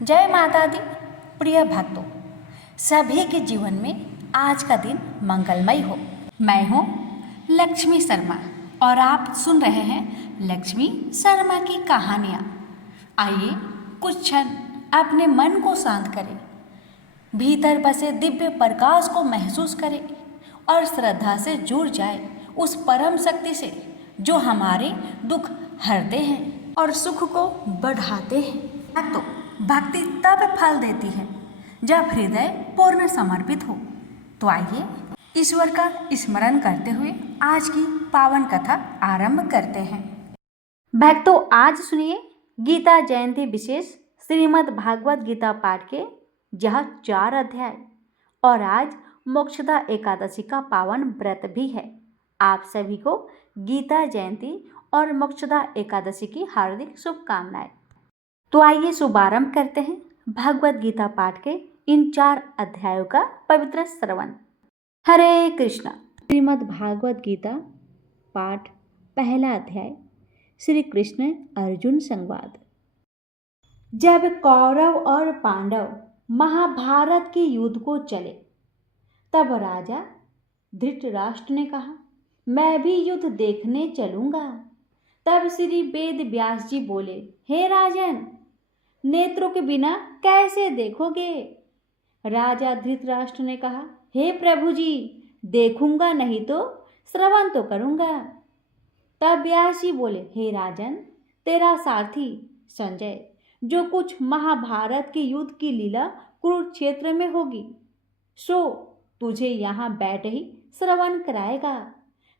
जय माता दी। प्रिय भक्तों, सभी के जीवन में आज का दिन मंगलमय हो। मैं हूँ लक्ष्मी शर्मा और आप सुन रहे हैं लक्ष्मी शर्मा की कहानियाँ। आइए कुछ क्षण अपने मन को शांत करें, भीतर बसे दिव्य प्रकाश को महसूस करें और श्रद्धा से जुड़ जाए उस परम शक्ति से जो हमारे दुख हरते हैं और सुख को बढ़ाते हैं। तो भक्ति तब फल देती है जब हृदय पूर्ण समर्पित हो। तो आइए ईश्वर का स्मरण करते हुए आज की पावन कथा आरंभ करते हैं। भक्तों, आज सुनिए गीता जयंती विशेष श्रीमद् भागवत गीता पाठ के यह 4 अध्याय। और आज मोक्षदा एकादशी का पावन व्रत भी है। आप सभी को गीता जयंती और मोक्षदा एकादशी की हार्दिक शुभकामनाएं। तो आइए शुभारंभ करते हैं भगवत गीता पाठ के इन 4 अध्यायों का पवित्र श्रवण। हरे कृष्णा। श्रीमद् भागवत गीता पाठ पहला अध्याय, श्री कृष्ण अर्जुन संवाद। जब कौरव और पांडव महाभारत के युद्ध को चले तब राजा धृतराष्ट्र ने कहा, मैं भी युद्ध देखने चलूंगा। तब श्री वेद व्यास जी बोले, हे राजन, नेत्रों के बिना कैसे देखोगे? राजा धृतराष्ट्र ने कहा, हे प्रभु जी, देखूंगा नहीं तो श्रवण तो करूंगा। तब व्यास जी बोले, हे राजन, तेरा सारथी संजय जो कुछ महाभारत के युद्ध की लीला कुरुक्षेत्र में होगी सो तुझे यहाँ बैठ ही श्रवण कराएगा।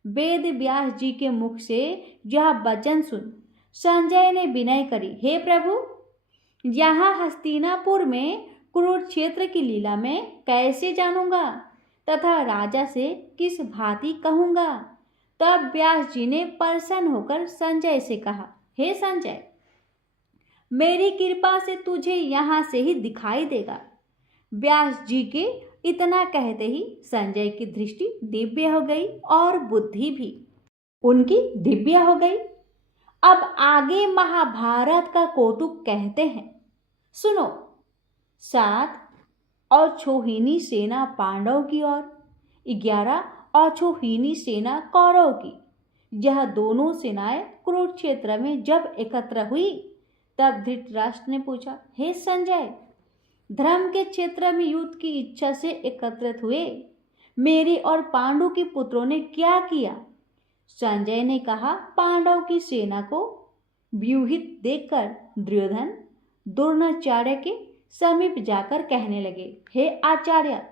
वेद व्यास जी के मुख से यह वचन सुन संजय ने विनय करी, हे प्रभु, यहाँ हस्तिनापुर में कुरुक्षेत्र की लीला में कैसे जानूंगा तथा राजा से किस भांति कहूंगा। तब व्यास जी ने प्रसन्न होकर संजय से कहा, हे संजय, मेरी कृपा से तुझे यहाँ से ही दिखाई देगा। व्यास जी के इतना कहते ही संजय की दृष्टि दिव्य हो गई और बुद्धि भी उनकी दिव्य हो गई। अब आगे महाभारत का कौतुक कहते हैं, सुनो। 7 अक्षौहिणी सेना पांडव की और 11 अक्षौहिणी सेना कौरव की, यह दोनों सेनाएं कुरुक्षेत्र में जब एकत्र हुई तब धृतराष्ट्र ने पूछा, हे संजय, धर्म के क्षेत्र में युद्ध की इच्छा से एकत्रित हुए मेरे और पांडु के पुत्रों ने क्या किया? संजय ने कहा, पांडव की सेना को व्यूहित देखकर दुर्योधन द्रोणाचार्य के समीप जाकर कहने लगे, हे आचार्य,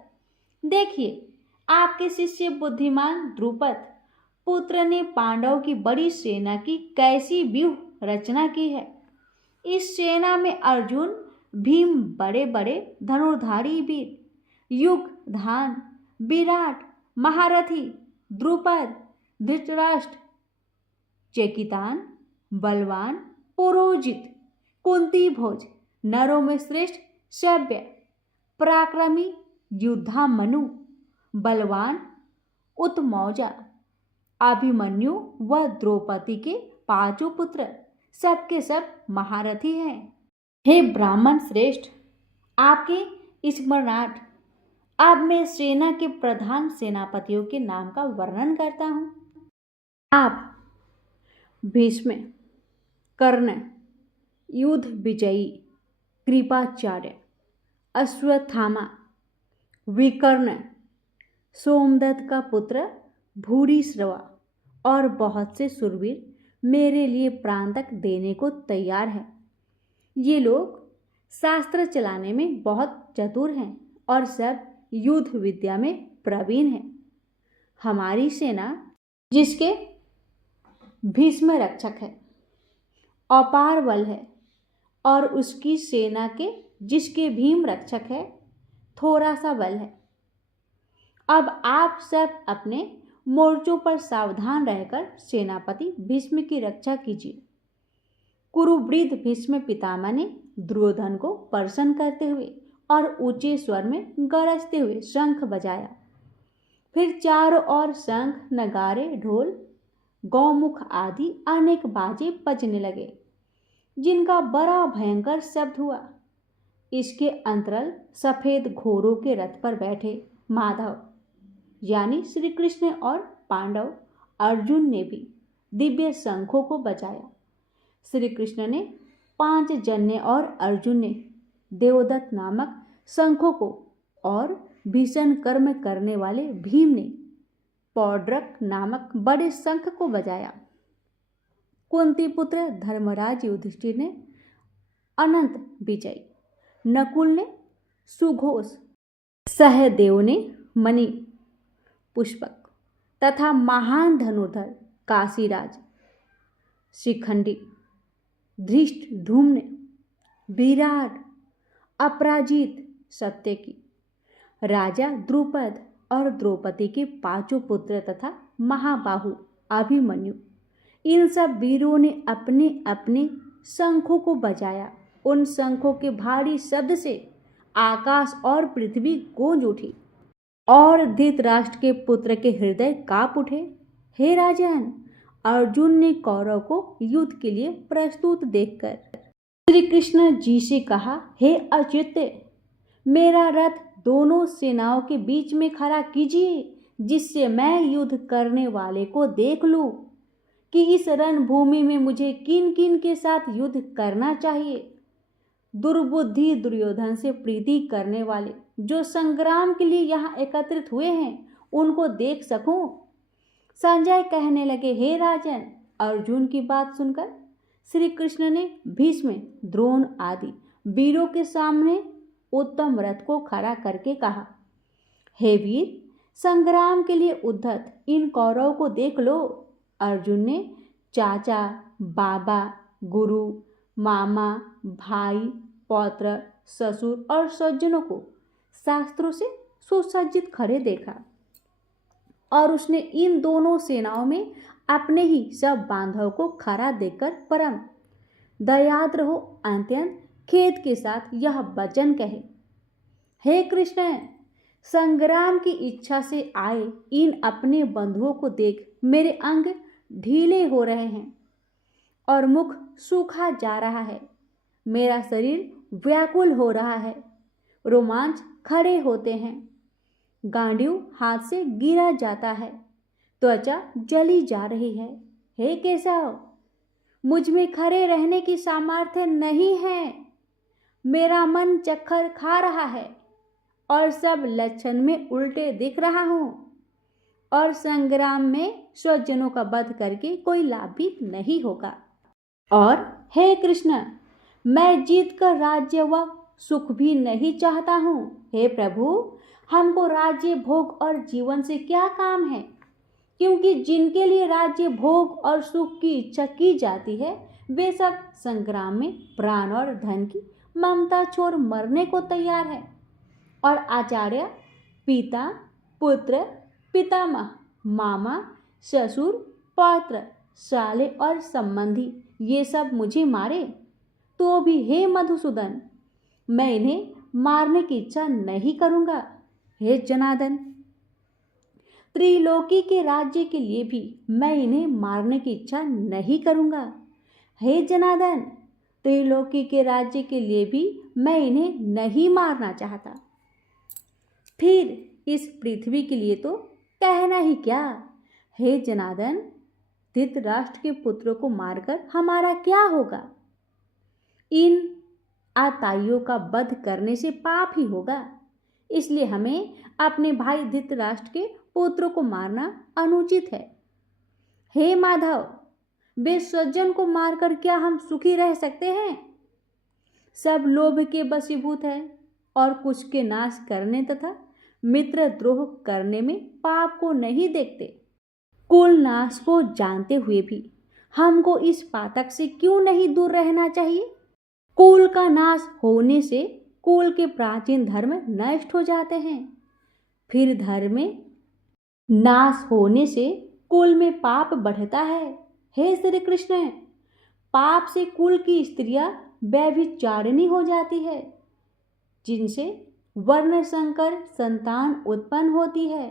देखिए, आपके शिष्य बुद्धिमान द्रुपद पुत्र ने पांडव की बड़ी सेना की कैसी व्यूह रचना की है। इस सेना में अर्जुन, भीम, बड़े बड़े धनुर्धारी वीर, युगधान, विराट, महारथी, द्रुपद, धृतराष्ट्र, चेकितान, बलवान, पुरोजित, कुंती भोज, नरों में श्रेष्ठ सभ्य, पराक्रमी युद्धामनु, बलवान उत्मौजा, अभिमन्यु व द्रौपदी के 5 पुत्र सबके सब महारथी हैं। हे ब्राह्मण श्रेष्ठ, आपके स्मरणार्थ अब मैं सेना के प्रधान सेनापतियों के नाम का वर्णन करता हूँ। आप भीष्म, कर्ण, युद्ध विजयी, कृपाचार्य, अश्वत्थामा, विकर्ण, सोमदत्त का पुत्र भूरिश्रवा और बहुत से शूरवीर मेरे लिए प्राण तक देने को तैयार है। ये लोग शास्त्र चलाने में बहुत चतुर हैं और सब युद्ध विद्या में प्रवीण हैं। हमारी सेना, जिसके भीष्म रक्षक है, अपार बल है और उसकी सेना के जिसके भीम रक्षक है, थोड़ा सा बल है। अब आप सब अपने मोर्चों पर सावधान रहकर सेनापति भीष्म की रक्षा कीजिए। कुरुवृद्ध भीष्म पितामह ने दुर्योधन को प्रसन्न करते हुए और ऊंचे स्वर में गरजते हुए शंख बजाया। फिर चारों ओर शंख, नगारे, ढोल, गौमुख आदि अनेक बाजे बजने लगे, जिनका बड़ा भयंकर शब्द हुआ। इसके अंतरल सफेद घोड़ों के रथ पर बैठे माधव यानी श्री कृष्ण और पांडव अर्जुन ने भी दिव्य शंखों को बजाया। श्री कृष्ण ने 5 जन्य और अर्जुन ने देवदत्त नामक शंखों को और भीषण कर्म करने वाले भीम ने पौड्रक नामक बड़े शंख को बजाया। कुंती पुत्र धर्मराज युधिष्ठिर ने अनंत विजय, नकुल ने सुघोष, सहदेव ने मणि पुष्पक तथा महान धनुर्धर काशीराज शिखंडी, धृष्टद्युम्न, विराट, अपराजित सत्यकी, राजा द्रुपद और द्रौपदी के 5 पुत्र तथा महाबाहु अभिमन्यु, इन सब वीरों ने अपने अपने शंखों को बजाया। उन शंखों के भारी शब्द से आकाश और पृथ्वी गूंज उठी और धृतराष्ट्र के पुत्र के हृदय कांप उठे। हे राजन, अर्जुन ने कौरव को युद्ध के लिए प्रस्तुत देखकर श्री कृष्ण जी से कहा, हे अच्युत, मेरा रथ दोनों सेनाओं के बीच में खड़ा कीजिए, जिससे मैं युद्ध करने वाले को देख लूं कि इस रणभूमि में मुझे किन किन के साथ युद्ध करना चाहिए। दुर्बुद्धि दुर्योधन से प्रीति करने वाले जो संग्राम के लिए यहाँ एकत्रित हुए हैं, उनको देख सकूं। संजय कहने लगे, हे राजन, अर्जुन की बात सुनकर श्री कृष्ण ने भीष्म, द्रोण आदि वीरों के सामने उत्तम रथ को खड़ा करके कहा, हे वीर, संग्राम के लिए उद्धत इन कौरवों को देख लो। अर्जुन ने चाचा, बाबा, गुरु, मामा, भाई, पौत्र, ससुर और सज्जनों को शास्त्रों से सुसज्जित खड़े देखा और उसने इन दोनों सेनाओं में अपने ही सब बांधव को खड़ा देखकर परम दयाद्र हो अत्यंत खेद के साथ यह वचन कहे, हे कृष्ण, संग्राम की इच्छा से आए इन अपने बंधुओं को देख मेरे अंग ढीले हो रहे हैं और मुख सूखा जा रहा है। मेरा शरीर व्याकुल हो रहा है, रोमांच खड़े होते हैं, गांडीव हाथ से गिरा जाता है, त्वचा जली जा रही है। हे केशव, मुझ में खड़े रहने की सामर्थ्य नहीं है। मेरा मन चक्कर खा रहा है और सब लक्षण में उल्टे दिख रहा हूं और संग्राम में स्वजनों का वध करके कोई लाभ भी नहीं होगा। और हे कृष्ण, मैं जीत कर राज्य व सुख भी नहीं चाहता हूँ। हे प्रभु, हमको राज्य भोग और जीवन से क्या काम है, क्योंकि जिनके लिए राज्य भोग और सुख की इच्छा की जाती है वे सब संग्राम में प्राण और धन की ममता छोड़ मरने को तैयार है। और आचार्य, पिता, पुत्र, पितामह, मामा, ससुर, पौत्र, साले और संबंधी ये सब मुझे मारे तो भी हे मधुसूदन, मैं इन्हें मारने की इच्छा नहीं करूँगा। हे जनार्दन, त्रिलोकी के राज्य के लिए भी मैं इन्हें मारने की इच्छा नहीं करूँगा। हे जनार्दन, त्रिलोकी के राज्य के लिए भी मैं इन्हें नहीं मारना चाहता। फिर इस पृथ्वी के लिए तो कहना ही क्या। हे जनार्दन, धृतराष्ट्र के पुत्रों को मारकर हमारा क्या होगा? इन आताइयों का वध करने से पाप ही होगा। इसलिए हमें अपने भाई धृतराष्ट्र के पुत्रों को मारना अनुचित है। हे माधव, वे स्वजन को मारकर क्या हम सुखी रह सकते हैं? सब लोभ के वशीभूत है और कुछ के नाश करने तथा मित्र द्रोह करने में पाप को नहीं देखते। कुल नाश को जानते हुए भी हमको इस पातक से क्यों नहीं दूर रहना चाहिए? कुल का नाश होने से कुल के प्राचीन धर्म नष्ट हो जाते हैं। फिर धर्म में नाश होने से कुल में पाप बढ़ता है। हे श्री कृष्ण, पाप से कुल की स्त्रियां व्यभिचारिणी हो जाती है, जिनसे वर्ण संकर संतान उत्पन्न होती है।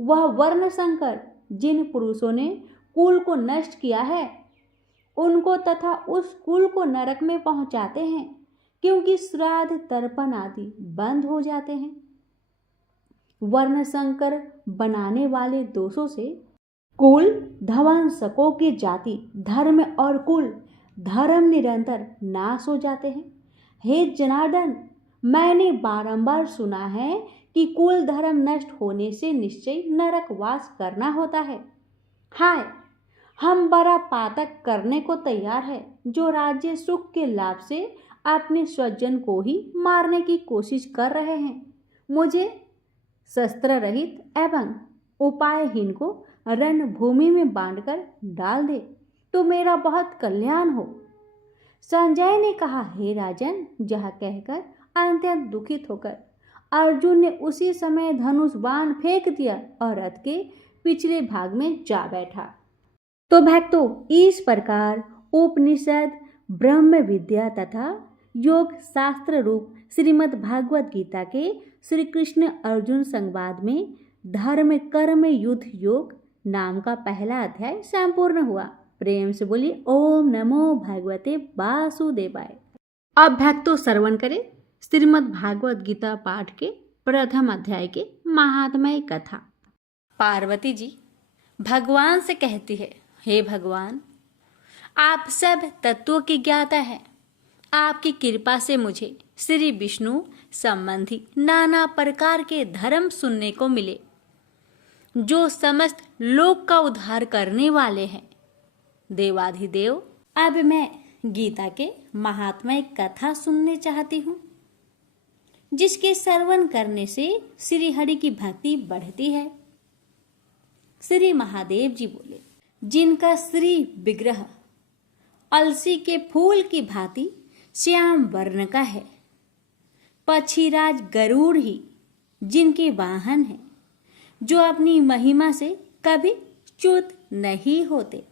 वह वर्ण संकर जिन पुरुषों ने कुल को नष्ट किया है, उनको तथा उस कुल को नरक में पहुंचाते हैं। क्योंकि श्राद्ध तर्पण आदि बंद हो जाते हैं। वर्ण संकर बनाने वाले दोषों से कुल ध्वंसकों की जाति धर्म और कुल धर्म निरंतर नाश हो जाते हैं। हे जनार्दन, मैंने बारंबार सुना है कि कुल धर्म नष्ट होने से निश्चय नरकवास करना होता है। हाय, हम बड़ा पातक करने को तैयार है जो राज्य सुख के लाभ से अपने स्वजन को ही मारने की कोशिश कर रहे हैं। मुझे शस्त्र रहित एवं उपायहीन को रणभूमि में बांधकर डाल दे तो मेरा बहुत कल्याण हो। संजय ने कहा, हे राजन। यह कहकर अत्यंत दुखित होकर अर्जुन ने उसी समय धनुष बाण फेंक दिया और रथ के पिछले भाग में जा बैठा। तो भक्तों, इस प्रकार उपनिषद, ब्रह्म विद्या तथा योग शास्त्र रूप श्रीमद् भागवत गीता के श्री कृष्ण अर्जुन संवाद में धर्म कर्म युद्ध योग नाम का पहला अध्याय संपूर्ण हुआ। प्रेम से बोलिए ओम नमो भगवते वासुदेवाय। अब भक्तों श्रवण करें श्रीमद् भागवत गीता पाठ के प्रथम अध्याय के महात्म्य कथा। पार्वती जी भगवान से कहती है, हे भगवान, आप सब तत्वों की ज्ञाता है। आपकी कृपा से मुझे श्री विष्णु संबंधी नाना प्रकार के धर्म सुनने को मिले जो समस्त लोक का उद्धार करने वाले हैं। देवाधिदेव, अब मैं गीता के महात्म्य कथा सुनने चाहती हूँ, जिसके श्रवण करने से श्री हरि की भक्ति बढ़ती है। श्री महादेव जी बोले, जिनका श्री विग्रह अलसी के फूल की भांति श्याम वर्ण का है, पक्षीराज गरुड़ ही जिनके वाहन हैं, जो अपनी महिमा से कभी च्युत नहीं होते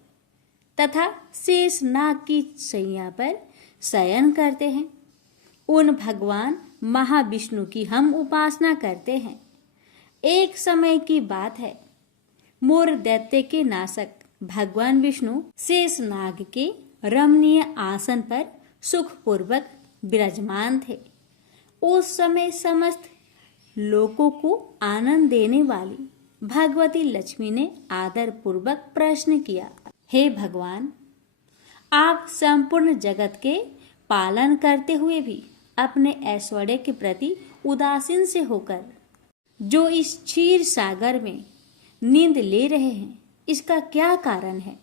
तथा शेष नाग की शैया पर शयन करते हैं, उन भगवान महाविष्णु की हम उपासना करते हैं। एक समय की बात है, मोर दैत्य के नाशक भगवान विष्णु शेष नाग के रमणीय आसन पर सुखपूर्वक विराजमान थे। उस समय समस्त लोगों को आनंद देने वाली भगवती लक्ष्मी ने आदर पूर्वक प्रश्न किया, हे भगवान, आप संपूर्ण जगत के पालन करते हुए भी अपने ऐश्वर्य के प्रति उदासीन से होकर जो इस क्षीर सागर में नींद ले रहे हैं, इसका क्या कारण है?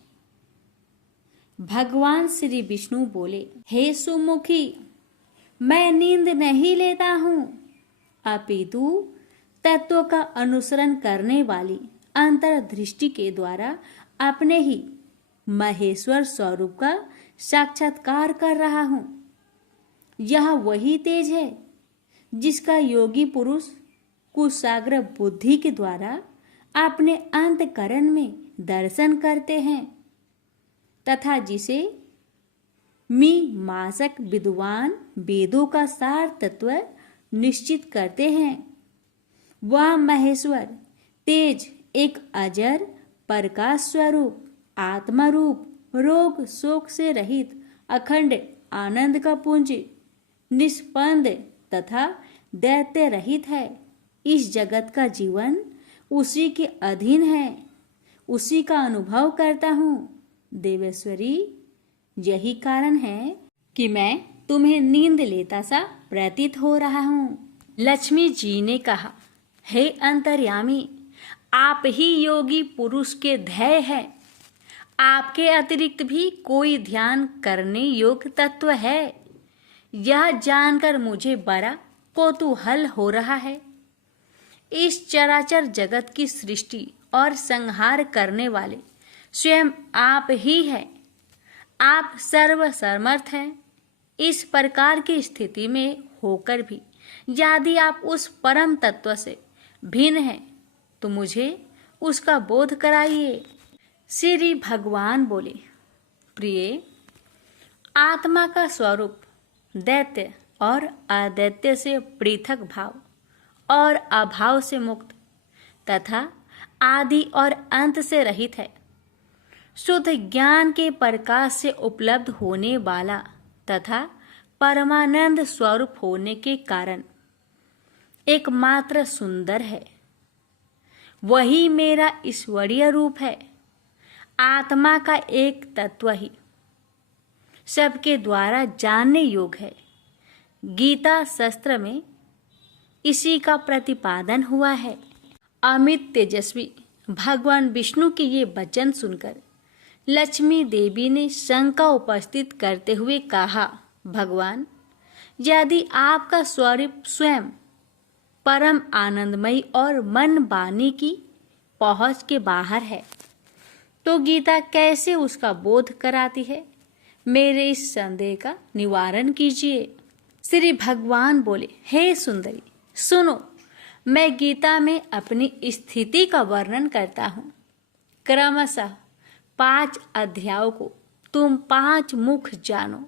भगवान श्री विष्णु बोले, हे सुमुखी, मैं नींद नहीं लेता हूँ, अपितु तत्व का अनुसरण करने वाली अंतर्दृष्टि के द्वारा अपने ही महेश्वर स्वरूप का साक्षात्कार कर रहा हूँ। यह वही तेज है जिसका योगी पुरुष कुशाग्र बुद्धि के द्वारा अपने अंतकरण में दर्शन करते हैं तथा जिसे मीमांसक विद्वान वेदों का सार तत्व निश्चित करते हैं। वह महेश्वर तेज एक अजर प्रकाश स्वरूप आत्मा रूप रोग शोक से रहित अखंड आनंद का पुंज निष्पंद तथा दैत्य रहित है। इस जगत का जीवन उसी के अधीन है, उसी का अनुभव करता हूँ। देवेश्वरी, यही कारण है कि मैं तुम्हें नींद लेता सा प्रतीत हो रहा हूँ। लक्ष्मी जी ने कहा, हे अंतर्यामी, आप ही योगी पुरुष के ध्येय है। आपके अतिरिक्त भी कोई ध्यान करने योग्य तत्व है, यह जानकर मुझे बड़ा कौतूहल हो रहा है। इस चराचर जगत की सृष्टि और संहार करने वाले स्वयं आप ही हैं। आप सर्वसमर्थ हैं। इस प्रकार की स्थिति में होकर भी यदि आप उस परम तत्व से भिन्न हैं तो मुझे उसका बोध कराइए। श्री भगवान बोले, प्रिय, आत्मा का स्वरूप दैत्य और अदैत्य से पृथक भाव और अभाव से मुक्त तथा आदि और अंत से रहित है। शुद्ध ज्ञान के प्रकाश से उपलब्ध होने वाला तथा परमानंद स्वरूप होने के कारण एकमात्र सुंदर है। वही मेरा ईश्वरीय रूप है। आत्मा का एक तत्व ही सबके द्वारा जानने योग्य है। गीता शास्त्र में इसी का प्रतिपादन हुआ है। अमित तेजस्वी भगवान विष्णु के ये वचन सुनकर लक्ष्मी देवी ने शंका उपस्थित करते हुए कहा, भगवान, यदि आपका स्वरूप स्वयं परम आनंदमयी और मन वाणी की पहुंच के बाहर है, तो गीता कैसे उसका बोध कराती है? मेरे इस संदेह का निवारण कीजिए। श्री भगवान बोले, हे सुंदरी, सुनो, मैं गीता में अपनी स्थिति का वर्णन करता हूँ। क्रमशः 5 अध्यायों को तुम 5 मुख जानो,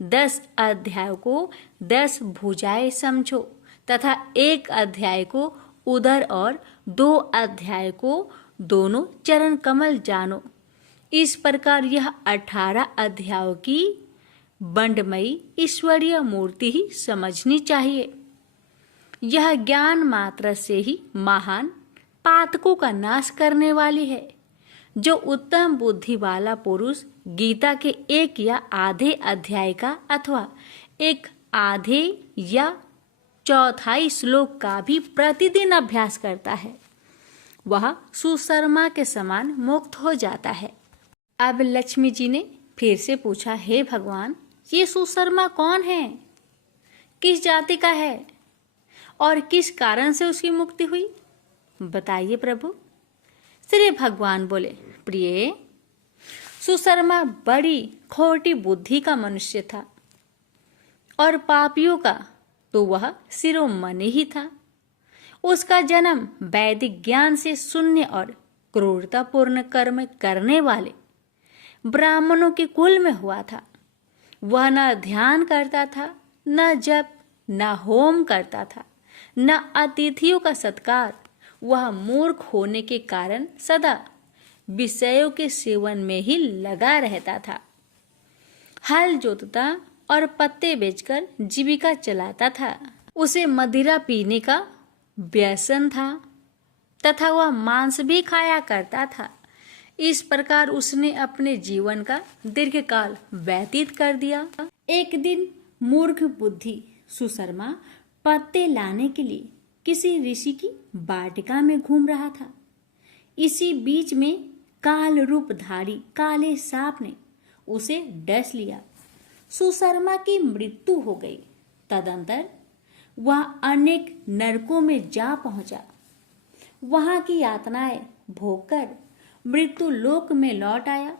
10 अध्यायों को 10 भुजाएं समझो तथा 1 अध्याय को उदर और 2 अध्याय को दोनों चरण कमल जानो। इस प्रकार यह 18 अध्यायों की बंडमयी ईश्वरीय मूर्ति ही समझनी चाहिए। यह ज्ञान मात्र से ही महान पातकों का नाश करने वाली है। जो उत्तम बुद्धि वाला पुरुष गीता के 1 या आधे अध्याय का अथवा 1 आधे या चौथाई श्लोक का भी प्रतिदिन अभ्यास करता है, वह सुशर्मा के समान मुक्त हो जाता है। अब लक्ष्मी जी ने फिर से पूछा, हे भगवान, ये सुशर्मा कौन है? किस जाति का है और किस कारण से उसकी मुक्ति हुई? बताइए प्रभु। श्री भगवान बोले, प्रिय, सुशर्मा बड़ी खोटी बुद्धि का मनुष्य था और पापियों का तो वह शिरोमणि ही था। उसका जन्म वैदिक ज्ञान से शून्य और क्रूरतापूर्ण कर्म करने वाले ब्राह्मणों के कुल में हुआ था। वह न ध्यान करता था, न जप, न होम करता था, न अतिथियों का सत्कार। वह मूर्ख होने के कारण सदा विषयों के सेवन में ही लगा रहता था। हल जोतता और पत्ते बेचकर जीविका चलाता था। उसे मदिरा पीने का व्यसन था तथा वह मांस भी खाया करता था। इस प्रकार उसने अपने जीवन का दीर्घकाल व्यतीत कर दिया। एक दिन मूर्ख बुद्धि सुशर्मा पत्ते लाने के लिए किसी ऋषि की वाटिका में घूम रहा था। इसी बीच में काल रूपधारी काले सांप ने उसे डस लिया। सुशर्मा की मृत्यु हो गई। तदंतर वह अनेक नरकों में जा पहुंचा। वहां की यातनाएं भोगकर मृत्यु लोक में लौट आया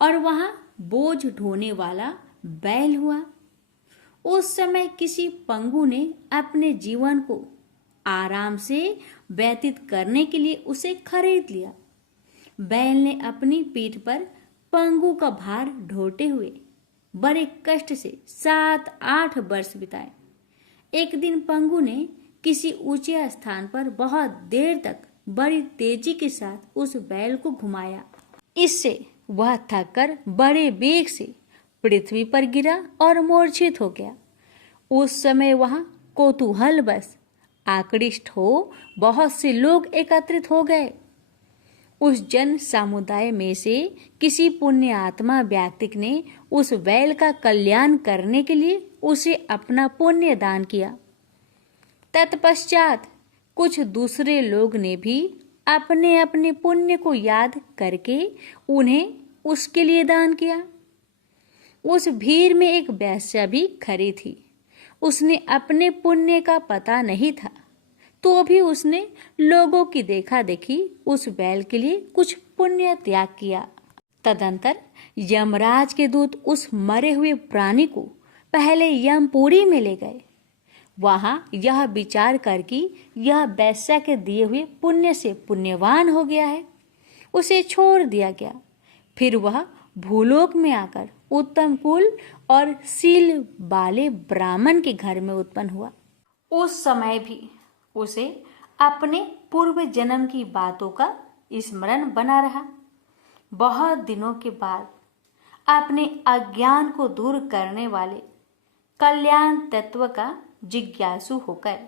और वहां बोझ ढोने वाला बैल हुआ। उस समय किसी पंगु ने अपने जीवन को आराम से व्यतीत करने के लिए उसे खरीद लिया। बैल ने अपनी पीठ पर पंगु का भार ढोते हुए बड़े कष्ट से 7-8 वर्ष बिताए। एक दिन पंगु ने किसी ऊंचे स्थान पर बहुत देर तक बड़ी तेजी के साथ उस बैल को घुमाया। इससे वह थककर बड़े वेग से पृथ्वी पर गिरा और मूर्छित हो गया। उस समय वहां कौतूहलवश आकृष्ट हो बहुत से लोग एकत्रित हो गए। उस जन समुदाय में से किसी पुण्य आत्मा व्यक्ति ने उस बैल का कल्याण करने के लिए उसे अपना पुण्य दान किया। तत्पश्चात कुछ दूसरे लोग ने भी अपने अपने पुण्य को याद करके उन्हें उसके लिए दान किया। उस भीड़ में एक वेश्या भी खड़ी थी। उसने अपने पुण्य का पता नहीं था, तो भी उसने लोगों की देखा देखी उस बैल के लिए कुछ पुण्य त्याग किया। तदंतर यमराज के दूत उस मरे हुए प्राणी को पहले यमपुरी में ले गए। वहां यह विचार कर कि यह वेश्या के दिए हुए पुण्य से पुण्यवान हो गया है, उसे छोड़ दिया गया। फिर वह भूलोक में आकर उत्तम कुल और शील वाले ब्राह्मण के घर में उत्पन्न हुआ। उस समय भी उसे अपने पूर्व जन्म की बातों का स्मरण बना रहा। बहुत दिनों के बाद अपने अज्ञान को दूर करने वाले कल्याण तत्व का जिज्ञासु होकर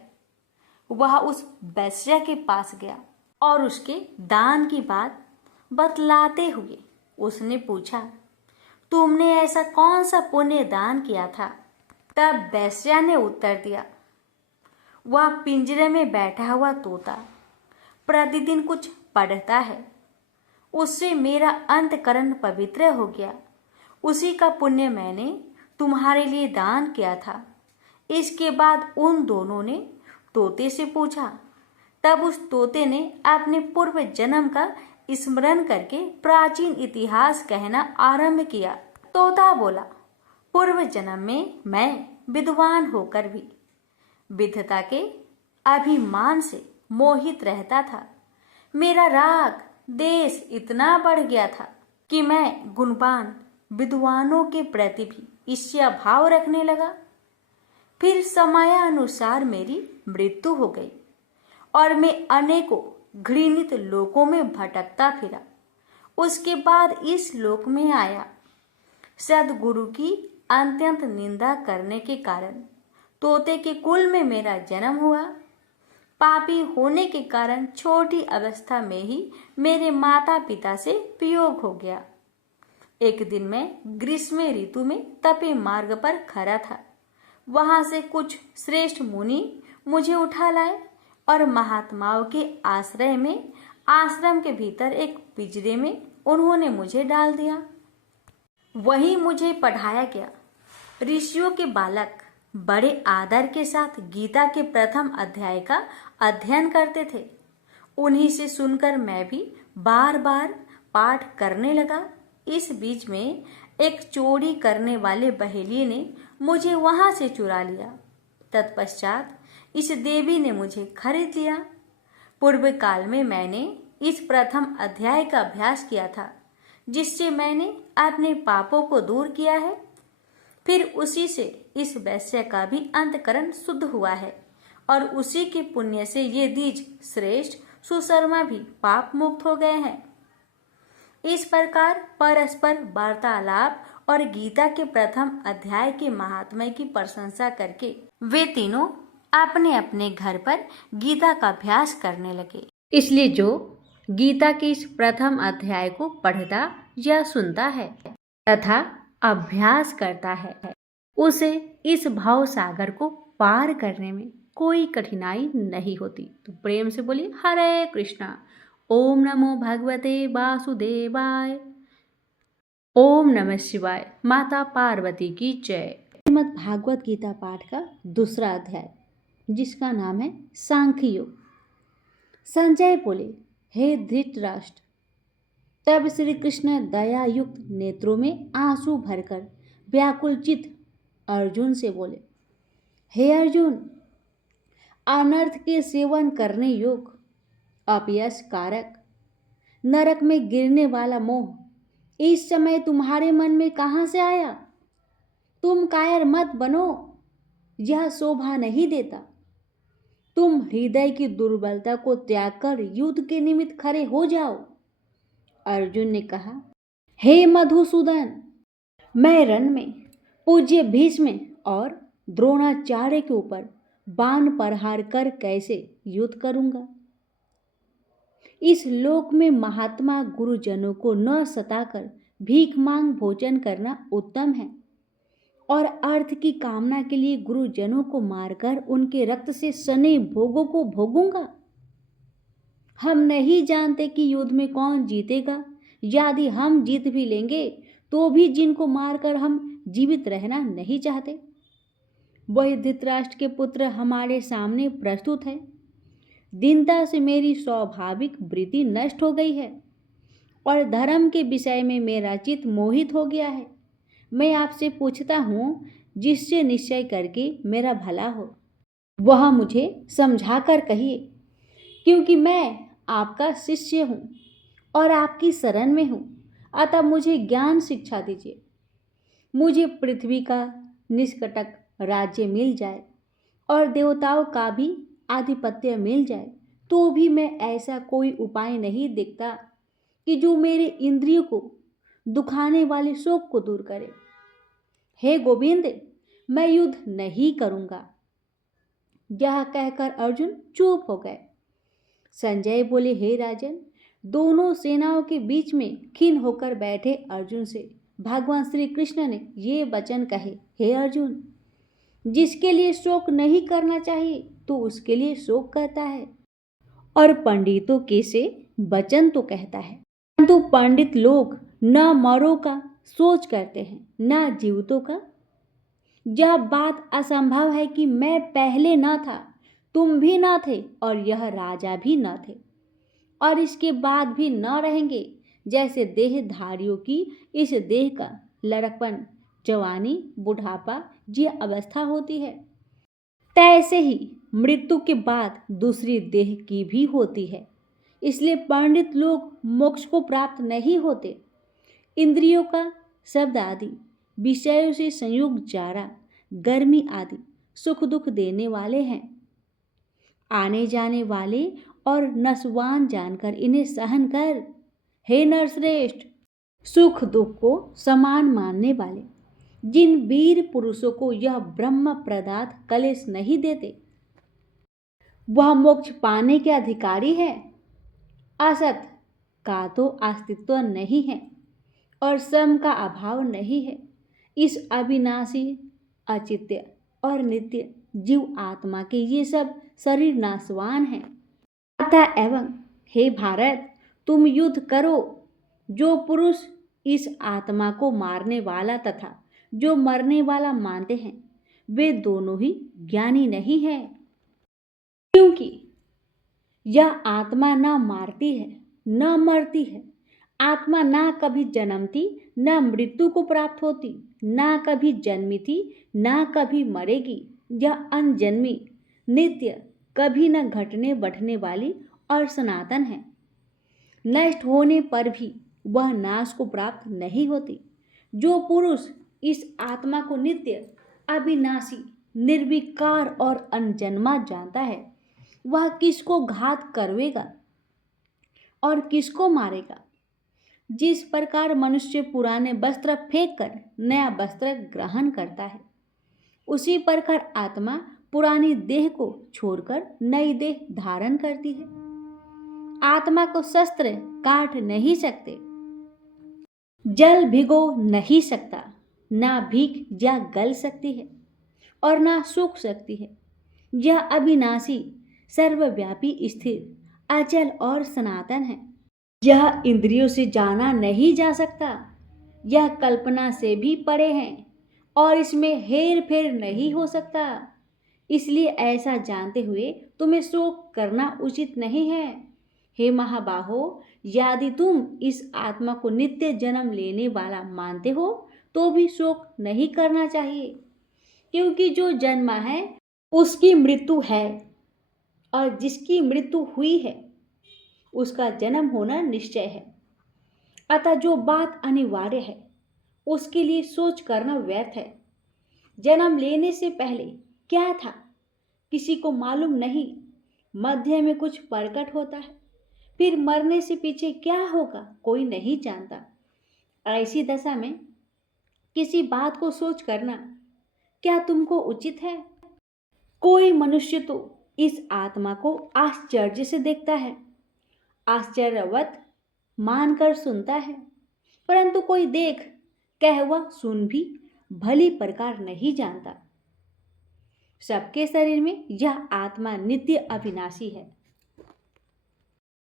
वह उस वैश्या के पास गया और उसके दान की बात बतलाते हुए उसने पूछा, तुमने ऐसा कौन सा पुण्य दान किया था? तब वैश्या ने उत्तर दिया, वह पिंजरे में बैठा हुआ तोता प्रतिदिन कुछ पढ़ता है, उससे मेरा अंतकरण पवित्र हो गया। उसी का पुण्य मैंने तुम्हारे लिए दान किया था। इसके बाद उन दोनों ने तोते से पूछा। तब उस तोते ने अपने पूर्व जन्म का स्मरण करके प्राचीन इतिहास कहना आरंभ किया। तोता बोला, पूर्व जन्म में मैं विद्वान होकर भी विद्वता के अभिमान से मोहित रहता था। मेरा राग देश इतना बढ़ गया था कि मैं गुणवान विद्वानों के प्रति भी ईर्ष्या भाव रखने लगा। फिर समयानुसार मेरी मृत्यु हो गई और मैं अनेकों घृणित लोकों में भटकता फिरा। उसके बाद इस लोक में आया। सद्गुरु की अत्यंत निंदा करने के कारण तोते के कुल में मेरा जन्म हुआ। पापी होने के कारण छोटी अवस्था में ही मेरे माता पिता से वियोग हो गया। एक दिन मैं ग्रीष्म ऋतु में तपे मार्ग पर खड़ा था। वहां से कुछ श्रेष्ठ मुनि मुझे उठा लाए और महात्माओं के आश्रय में आश्रम के भीतर एक पिंजरे में उन्होंने मुझे डाल दिया। वहीं मुझे पढ़ाया गया। ऋषियों के बालक बड़े आदर के साथ गीता के प्रथम अध्याय का अध्ययन करते थे। उन्हीं से सुनकर मैं भी बार बार पाठ करने लगा। इस बीच में एक चोरी करने वाले बहेलिये ने मुझे वहां से चुरा लिया। तत्पश्चात इस देवी ने मुझे खरीद लिया। पूर्व काल में मैंने इस प्रथम अध्याय का अभ्यास किया था, जिससे मैंने अपने पापों को दूर किया है। फिर उसी से इस वैश्य का भी अंतकरण शुद्ध हुआ है और उसी के पुण्य से ये द्विज श्रेष्ठ सुशर्मा भी पाप मुक्त हो गए हैं। इस प्रकार परस्पर वार्तालाप और गीता के प्रथम अध्याय के महात्म्य की प्रशंसा करके वे तीनों अपने अपने घर पर गीता का अभ्यास करने लगे। इसलिए जो गीता के इस प्रथम अध्याय को पढ़ता या सुनता है तथा अभ्यास करता है, उसे इस भाव सागर को पार करने में कोई कठिनाई नहीं होती। तो प्रेम से बोलिए हरे कृष्णा। ओम नमो भगवते वासुदेवाय। ओम नमः शिवाय। माता पार्वती की जय। श्रीमद् भागवत गीता पाठ का दूसरा अध्याय, जिसका नाम है सांख्य योग। संजय बोले, हे धृतराष्ट्र। तब श्री कृष्ण दया युक्त नेत्रों में आंसू भरकर व्याकुल चित्त अर्जुन से बोले, हे अर्जुन, अनर्थ के सेवन करने योग, अपयश कारक, नरक में गिरने वाला मोह इस समय तुम्हारे मन में कहाँ से आया? तुम कायर मत बनो, यह शोभा नहीं देता। तुम हृदय की दुर्बलता को त्याग कर युद्ध के निमित्त खड़े हो जाओ। अर्जुन ने कहा, हे मधुसूदन, मैं रण में पूज्य भीष्म और द्रोणाचार्य के ऊपर बाण प्रहार कर कैसे युद्ध करूंगा? इस लोक में महात्मा गुरुजनों को न सताकर भीख मांग भोजन करना उत्तम है और अर्थ की कामना के लिए गुरुजनों को मारकर उनके रक्त से सने भोगों को भोगूंगा। हम नहीं जानते कि युद्ध में कौन जीतेगा। यदि हम जीत भी लेंगे तो भी जिनको मारकर हम जीवित रहना नहीं चाहते। वही धृतराष्ट्र के पुत्र हमारे सामने प्रस्तुत है। दीनता से मेरी स्वाभाविक वृत्ति नष्ट हो गई है और धर्म के विषय में मेरा चित्त मोहित हो गया है। मैं आपसे पूछता हूँ, जिससे निश्चय करके मेरा भला हो, वह मुझे समझाकर कहिए, क्योंकि मैं आपका शिष्य हूँ और आपकी शरण में हूँ। अतः मुझे ज्ञान शिक्षा दीजिए। मुझे पृथ्वी का निष्कटक राज्य मिल जाए और देवताओं का भी आधिपत्य मिल जाए, तो भी मैं ऐसा कोई उपाय नहीं देखता कि जो मेरे इंद्रियों को दुखाने वाले शोक को दूर करे। हे गोविंद, मैं युद्ध नहीं करूंगा। यह कहकर अर्जुन चुप हो गए। संजय बोले, हे राजन, दोनों सेनाओं के बीच में खिन्न होकर बैठे अर्जुन से भगवान श्री कृष्ण ने ये वचन कहे, हे अर्जुन, जिसके लिए शोक नहीं करना चाहिए तो उसके लिए शोक करता है, और पंडितों के से वचन तो कहता है। परंतु पंडित लोग न मरों का सोच करते हैं न जीवितों का। यह बात असंभव है कि मैं पहले न था, तुम भी न थे, और यह राजा भी न थे, और इसके बाद भी न रहेंगे। जैसे देहधारियों की इस देह का लड़कपन, जवानी, बुढ़ापा ये अवस्था होती है, तैसे ही मृत्यु के बाद दूसरी देह की भी होती है। इसलिए पंडित लोग मोक्ष को प्राप्त नहीं होते। इंद्रियों का शब्द आदि विषयों से संयुक्त जारा, गर्मी आदि सुख दुख देने वाले हैं। आने जाने वाले और नसवान जानकर इन्हें सहन कर, हे नरश्रेष्ठ। सुख दुख को समान मानने वाले जिन वीर पुरुषों को यह ब्रह्म प्रदात कलेश नहीं देते, वह मोक्ष पाने के अधिकारी है। असत का तो अस्तित्व नहीं है और सम का अभाव नहीं है। इस अविनाशी, अचित्य और नित्य जीव आत्मा के ये सब शरीर नाशवान हैं। अतः एवं हे भारत, तुम युद्ध करो। जो पुरुष इस आत्मा को मारने वाला तथा जो मरने वाला मानते हैं, वे दोनों ही ज्ञानी नहीं हैं। क्योंकि यह आत्मा न मारती है न मरती है। आत्मा ना कभी जन्मती न मृत्यु को प्राप्त होती, ना कभी जन्मी थी ना कभी मरेगी। यह अनजन्मी, नित्य, कभी न घटने बढ़ने वाली और सनातन है। नष्ट होने पर भी वह नाश को प्राप्त नहीं होती। जो पुरुष इस आत्मा को नित्य, अविनाशी, निर्विकार और अनजन्मा जानता है, वह किसको घात करेगा और किसको मारेगा। जिस प्रकार मनुष्य पुराने वस्त्र फेंक कर नया वस्त्र ग्रहण करता है, उसी प्रकार आत्मा पुरानी देह को छोड़कर नई देह धारण करती है। आत्मा को शस्त्र काट नहीं सकते, जल भिगो नहीं सकता, ना भीग या गल सकती है और ना सूख सकती है। यह अविनाशी, सर्वव्यापी, स्थिर, अचल और सनातन है। यह इंद्रियों से जाना नहीं जा सकता। यह कल्पना से भी परे है और इसमें हेर फेर नहीं हो सकता। इसलिए ऐसा जानते हुए तुम्हें शोक करना उचित नहीं है। हे महाबाहो, यदि तुम इस आत्मा को नित्य जन्म लेने वाला मानते हो तो भी शोक नहीं करना चाहिए, क्योंकि जो जन्मा है उसकी मृत्यु है और जिसकी मृत्यु हुई है उसका जन्म होना निश्चय है। अतः जो बात अनिवार्य है उसके लिए सोच करना व्यर्थ है। जन्म लेने से पहले क्या था किसी को मालूम नहीं, मध्य में कुछ प्रकट होता है, फिर मरने से पीछे क्या होगा कोई नहीं जानता। ऐसी दशा में किसी बात को सोच करना क्या तुमको उचित है? कोई मनुष्य तो इस आत्मा को आश्चर्य से देखता है, आश्चर्यवत मानकर सुनता है, परंतु कोई देख कह वह सुन भी भली प्रकार नहीं जानता। सबके शरीर में यह आत्मा नित्य अविनाशी है।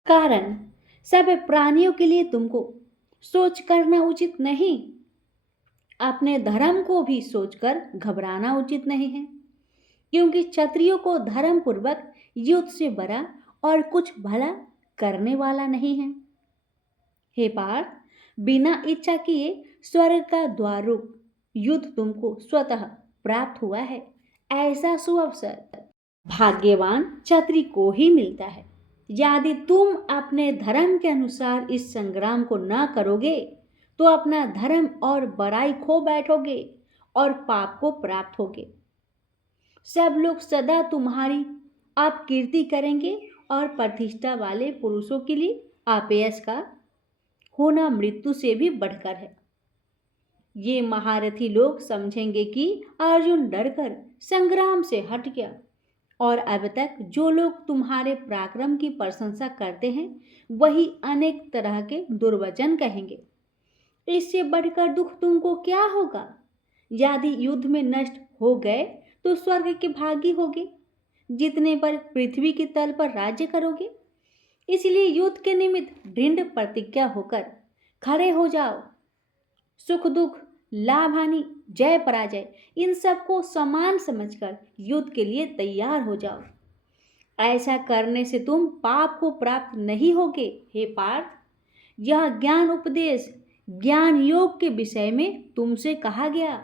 कारण सब प्राणियों के लिए तुमको सोच करना उचित नहीं। अपने धर्म को भी सोचकर घबराना उचित नहीं है, क्योंकि क्षत्रियों को धर्म पूर्वक युद्ध से बड़ा और कुछ भला करने वाला नहीं है। हे पार्थ, बिना इच्छा किए स्वर्ग का द्वारूप युद्ध तुमको स्वतः प्राप्त हुआ है। ऐसा सुअवसर भाग्यवान क्षत्रिय को ही मिलता है। यदि तुम अपने धर्म के अनुसार इस संग्राम को न करोगे तो अपना धर्म और बड़ाई खो बैठोगे और पाप को प्राप्त होगे। सब लोग सदा तुम्हारी अपकीर्ति करेंगे और प्रतिष्ठा वाले पुरुषों के लिए अपयश का होना मृत्यु से भी बढ़कर है। ये महारथी लोग समझेंगे कि अर्जुन डरकर संग्राम से हट गया, और अब तक जो लोग तुम्हारे पराक्रम की प्रशंसा करते हैं वही अनेक तरह के दुर्वचन कहेंगे। इससे बढ़कर दुख तुमको क्या होगा? यदि युद्ध में नष्ट हो गए तो स्वर्ग के भागी होगे, जितने पर पृथ्वी के तल पर राज्य करोगे। इसलिए युद्ध के निमित्त दृढ़ प्रतिज्ञा होकर खड़े हो जाओ। सुख दुख, लाभ हानि, जय पराजय, इन सबको समान समझकर युद्ध के लिए तैयार हो जाओ। ऐसा करने से तुम पाप को प्राप्त नहीं होगे। हे पार्थ, यह ज्ञान उपदेश ज्ञान योग के विषय में तुमसे कहा गया।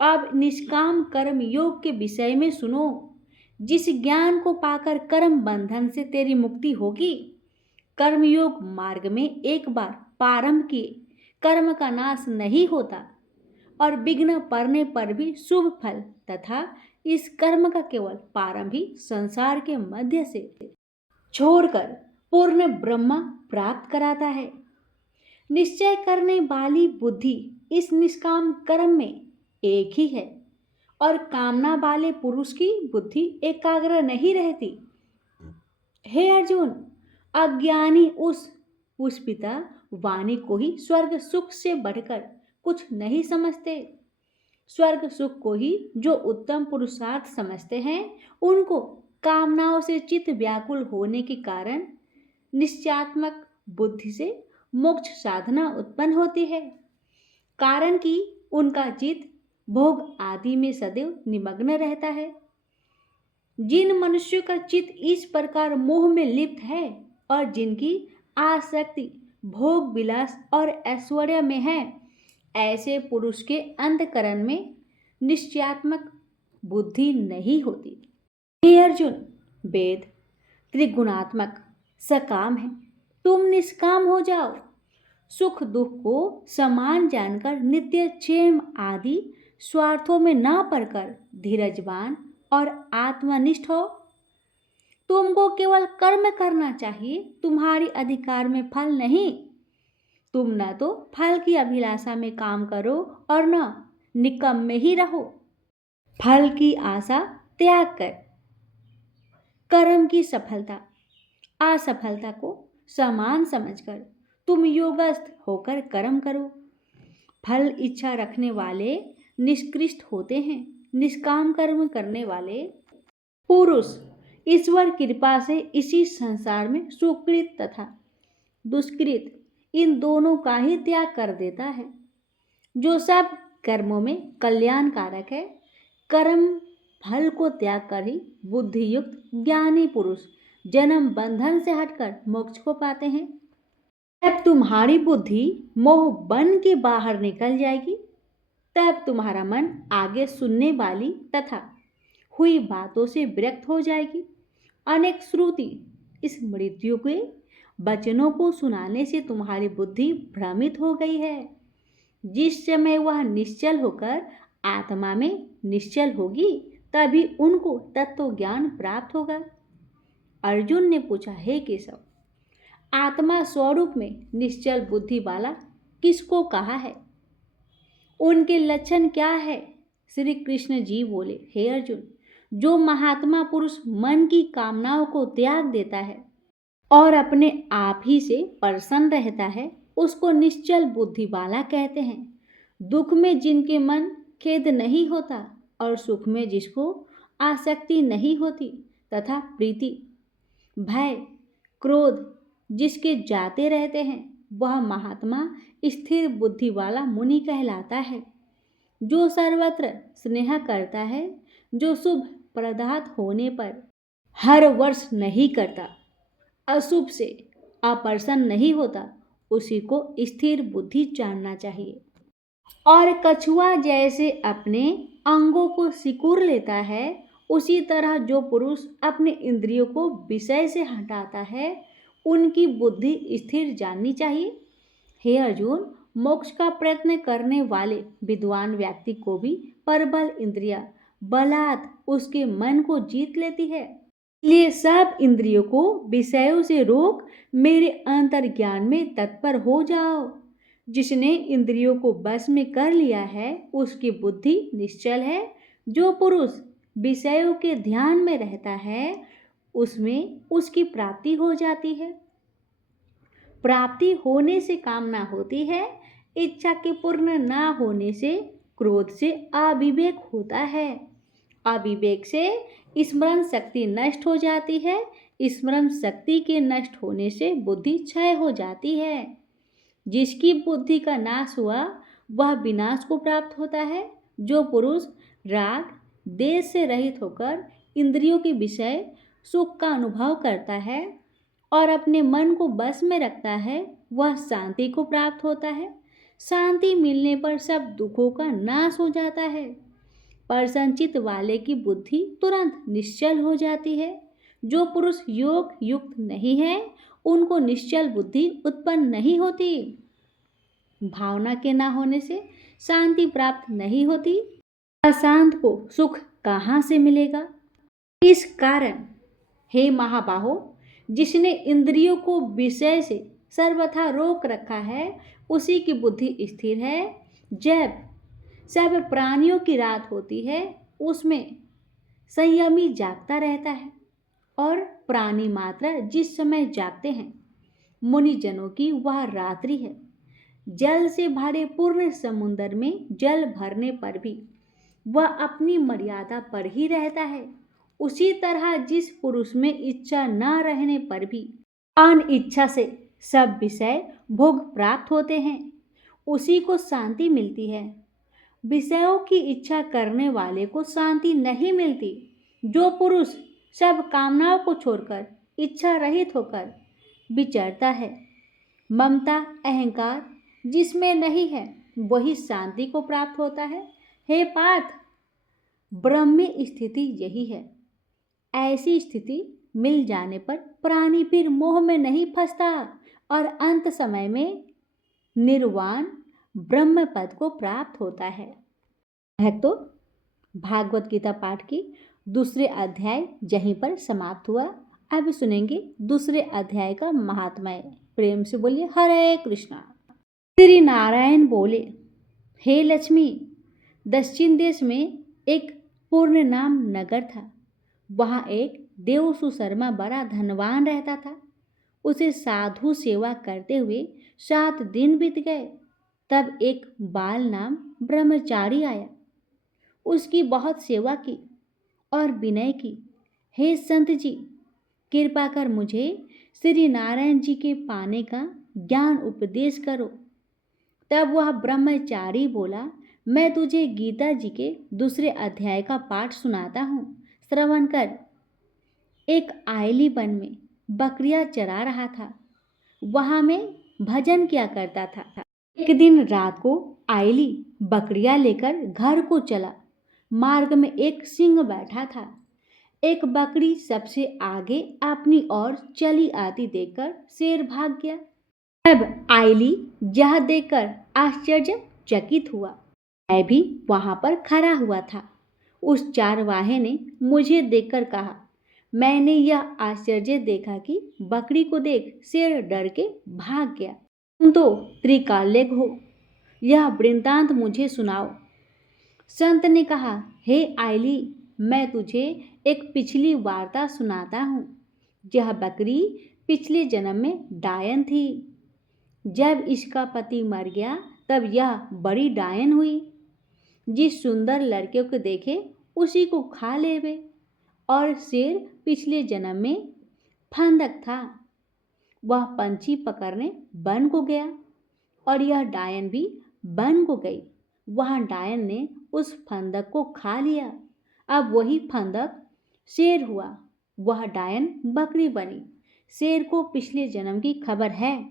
अब निष्काम कर्म योग के विषय में सुनो। जिस ज्ञान को पाकर कर्म बंधन से तेरी मुक्ति होगी। कर्मयोग मार्ग में एक बार प्रारंभ किए कर्म का नाश नहीं होता, और विघ्न पड़ने पर भी शुभ फल तथा इस कर्म का केवल प्रारंभ ही संसार के मध्य से छोड़कर पूर्ण ब्रह्म प्राप्त कराता है। निश्चय करने वाली बुद्धि इस निष्काम कर्म में एक ही है, और कामना वाले पुरुष की बुद्धि एकाग्र नहीं रहती। हे अर्जुन, अज्ञानी उस पुष्पिता वाणी को ही स्वर्ग सुख से बढ़कर कुछ नहीं समझते। स्वर्ग सुख को ही जो उत्तम पुरुषार्थ समझते हैं, उनको कामनाओं से चित्त व्याकुल होने के कारण निश्चयात्मक बुद्धि से मोक्ष साधना उत्पन्न होती है। कारण कि उनका चित्त भोग आदि में सदैव निमग्न रहता है। जिन मनुष्यों का चित्त इस प्रकार मोह में लिप्त है और जिनकी आसक्ति भोग विलास और ऐश्वर्य में है, ऐसे पुरुष के अंतकरण में निश्चयात्मक बुद्धि नहीं होती। हे अर्जुन, वेद त्रिगुणात्मक सकाम है, तुम निष्काम हो जाओ। सुख दुख को समान जानकर नित्य क्षेम आदि स्वार्थों में ना पड़कर धीरजवान और आत्मनिष्ठ हो। तुमको केवल कर्म करना चाहिए, तुम्हारी अधिकार में फल नहीं। तुम न तो फल की अभिलाषा में काम करो और न निकम्मे ही रहो। फल की आशा त्याग कर कर्म की सफलता असफलता को समान समझकर तुम योगस्थ होकर कर्म करो। फल इच्छा रखने वाले निष्कृष्ट होते हैं। निष्काम कर्म करने वाले पुरुष ईश्वर कृपा से इसी संसार में सुकृत तथा दुष्कृत इन दोनों का ही त्याग कर देता है। जो सब कर्मों में कल्याणकारक है, कर्म फल को त्याग कर ही बुद्धियुक्त ज्ञानी पुरुष जन्म बंधन से हटकर मोक्ष को पाते हैं। जब तुम्हारी बुद्धि मोह बन के बाहर निकल जाएगी, तब तुम्हारा मन आगे सुनने वाली तथा हुई बातों से विरक्त हो जाएगी। अनेक श्रुति इस मृत्यु के वचनों को सुनाने से तुम्हारी बुद्धि भ्रमित हो गई है। जिस समय वह निश्चल होकर आत्मा में निश्चल होगी, तभी उनको तत्व ज्ञान प्राप्त होगा। अर्जुन ने पूछा, हे केशव, आत्मा स्वरूप में निश्चल बुद्धि वाला किसको कहा है? उनके लक्षण क्या है? श्री कृष्ण जी बोले, हे अर्जुन, जो महात्मा पुरुष मन की कामनाओं को त्याग देता है और अपने आप ही से प्रसन्न रहता है, उसको निश्चल बुद्धि वाला कहते हैं। दुख में जिनके मन खेद नहीं होता और सुख में जिसको आसक्ति नहीं होती तथा प्रीति भय क्रोध जिसके जाते रहते हैं, वह महात्मा स्थिर बुद्धि वाला मुनि कहलाता है। जो सर्वत्र स्नेह करता है, जो शुभ पदार्थ होने पर हर वर्ष नहीं करता, अशुभ से अप्रसन्न नहीं होता, उसी को स्थिर बुद्धि जानना चाहिए। और कछुआ जैसे अपने अंगों को सिकुड़ लेता है, उसी तरह जो पुरुष अपने इंद्रियों को विषय से हटाता है, उनकी बुद्धि स्थिर जाननी चाहिए। हे अर्जुन, मोक्ष का प्रयत्न करने वाले विद्वान व्यक्ति को भी प्रबल इंद्रिया बलात् उसके मन को जीत लेती है। इसलिए सब इंद्रियों को विषयों से रोक मेरे अंतर्ज्ञान में तत्पर हो जाओ। जिसने इंद्रियों को बस में कर लिया है उसकी बुद्धि निश्चल है। जो पुरुष विषयों के ध्यान में रहता है उसमें उसकी प्राप्ति हो जाती है। प्राप्ति होने से कामना होती है, इच्छा के पूर्ण ना होने से क्रोध से अविवेक होता है। अविवेक से स्मरण शक्ति नष्ट हो जाती है। स्मरण शक्ति के नष्ट होने से बुद्धि क्षय हो जाती है। जिसकी बुद्धि का नाश हुआ वह विनाश को प्राप्त होता है। जो पुरुष राग देश से रहित होकर इंद्रियों के विषय सुख का अनुभव करता है और अपने मन को बस में रखता है वह शांति को प्राप्त होता है। शांति मिलने पर सब दुखों का नाश हो जाता है। प्रसन्नचित्त वाले की बुद्धि तुरंत निश्चल हो जाती है। जो पुरुष योग युक्त नहीं है उनको निश्चल बुद्धि उत्पन्न नहीं होती। भावना के ना होने से शांति प्राप्त नहीं होती। अशांत को सुख कहाँ से मिलेगा? इस कारण हे महाबाहो, जिसने इंद्रियों को विषय से सर्वथा रोक रखा है उसी की बुद्धि स्थिर है। जब सब प्राणियों की रात होती है उसमें संयमी जागता रहता है और प्राणी मात्र जिस समय जागते हैं मुनिजनों की वह रात्रि है। जल से भरे पूर्ण समुद्र में जल भरने पर भी वह अपनी मर्यादा पर ही रहता है। उसी तरह जिस पुरुष में इच्छा न रहने पर भी अनिच्छा से सब विषय भोग प्राप्त होते हैं उसी को शांति मिलती है। विषयों की इच्छा करने वाले को शांति नहीं मिलती। जो पुरुष सब कामनाओं को छोड़कर इच्छा रहित होकर विचरता है, ममता अहंकार जिसमें नहीं है वही शांति को प्राप्त होता है। हे पार्थ, ब्रह्म में स्थिति यही है। ऐसी स्थिति मिल जाने पर प्राणी फिर मोह में नहीं फंसता और अंत समय में निर्वाण ब्रह्म पद को प्राप्त होता है। भक्तों, भागवत गीता पाठ की दूसरे अध्याय यहीं पर समाप्त हुआ। अब सुनेंगे दूसरे अध्याय का महात्म्य। प्रेम से बोलिए हरे कृष्णा। श्री नारायण बोले, हे लक्ष्मी, दक्षिण देश में एक पूर्ण नाम नगर था। वहाँ एक देवसु शर्मा बड़ा धनवान रहता था। उसे साधु सेवा करते हुए 7 दिन बीत गए। तब एक बाल नाम ब्रह्मचारी आया। उसकी बहुत सेवा की और विनय की। हे संत जी, कृपा कर मुझे श्री नारायण जी के पाने का ज्ञान उपदेश करो। तब वह ब्रह्मचारी बोला, मैं तुझे गीता जी के दूसरे अध्याय का पाठ सुनाता हूँ, श्रवण कर। एक आयली वन में बकरियां चरा रहा था। वहाँ में भजन किया करता था। एक दिन रात को आयली बकरियां लेकर घर को चला। मार्ग में एक सिंह बैठा था। एक बकरी सबसे आगे अपनी ओर चली आती देखकर शेर भाग गया। तब आयली यह देखकर आश्चर्यचकित हुआ। मैं भी वहां पर खड़ा हुआ था। उस चारवाहे ने मुझे देखकर कहा, मैंने यह आश्चर्य देखा कि बकरी को देख शेर डर के भाग गया। तुम तो त्रिकालेग हो, यह वृत्तांत मुझे सुनाओ। संत ने कहा, हे आयली, मैं तुझे एक पिछली वार्ता सुनाता हूँ। यह बकरी पिछले जन्म में डायन थी। जब इसका पति मर गया तब यह बड़ी डायन हुई। जिस सुंदर लड़के को देखे उसी को खा लेवे। और शेर पिछले जन्म में फंदक था। वह पंछी पकड़ने वन को गया और यह डायन भी वन को गई। वहाँ डायन ने उस फंदक को खा लिया। अब वही फंदक शेर हुआ। वह डायन बकरी बनी। शेर को पिछले जन्म की खबर है,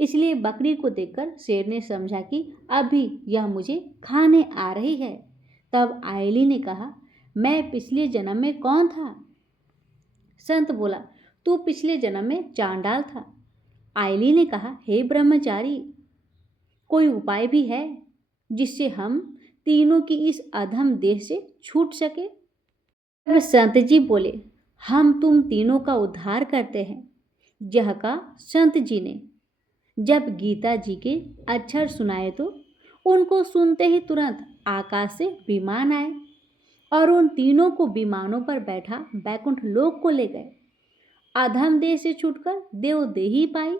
इसलिए बकरी को देखकर शेर ने समझा कि अभी यह मुझे खाने आ रही है। तब आयली ने कहा, मैं पिछले जन्म में कौन था? संत बोला, तू पिछले जन्म में चांडाल था। आयली ने कहा, हे ब्रह्मचारी, कोई उपाय भी है जिससे हम तीनों की इस अधम देह से छूट सके? तब संत जी बोले, हम तुम तीनों का उद्धार करते हैं। यह कहा संत जी ने। जब गीता जी के अक्षर सुनाए तो उनको सुनते ही तुरंत आकाश से विमान आए और उन तीनों को विमानों पर बैठा बैकुंठ लोक को ले गए। अधम देह से छूटकर देव देही पाई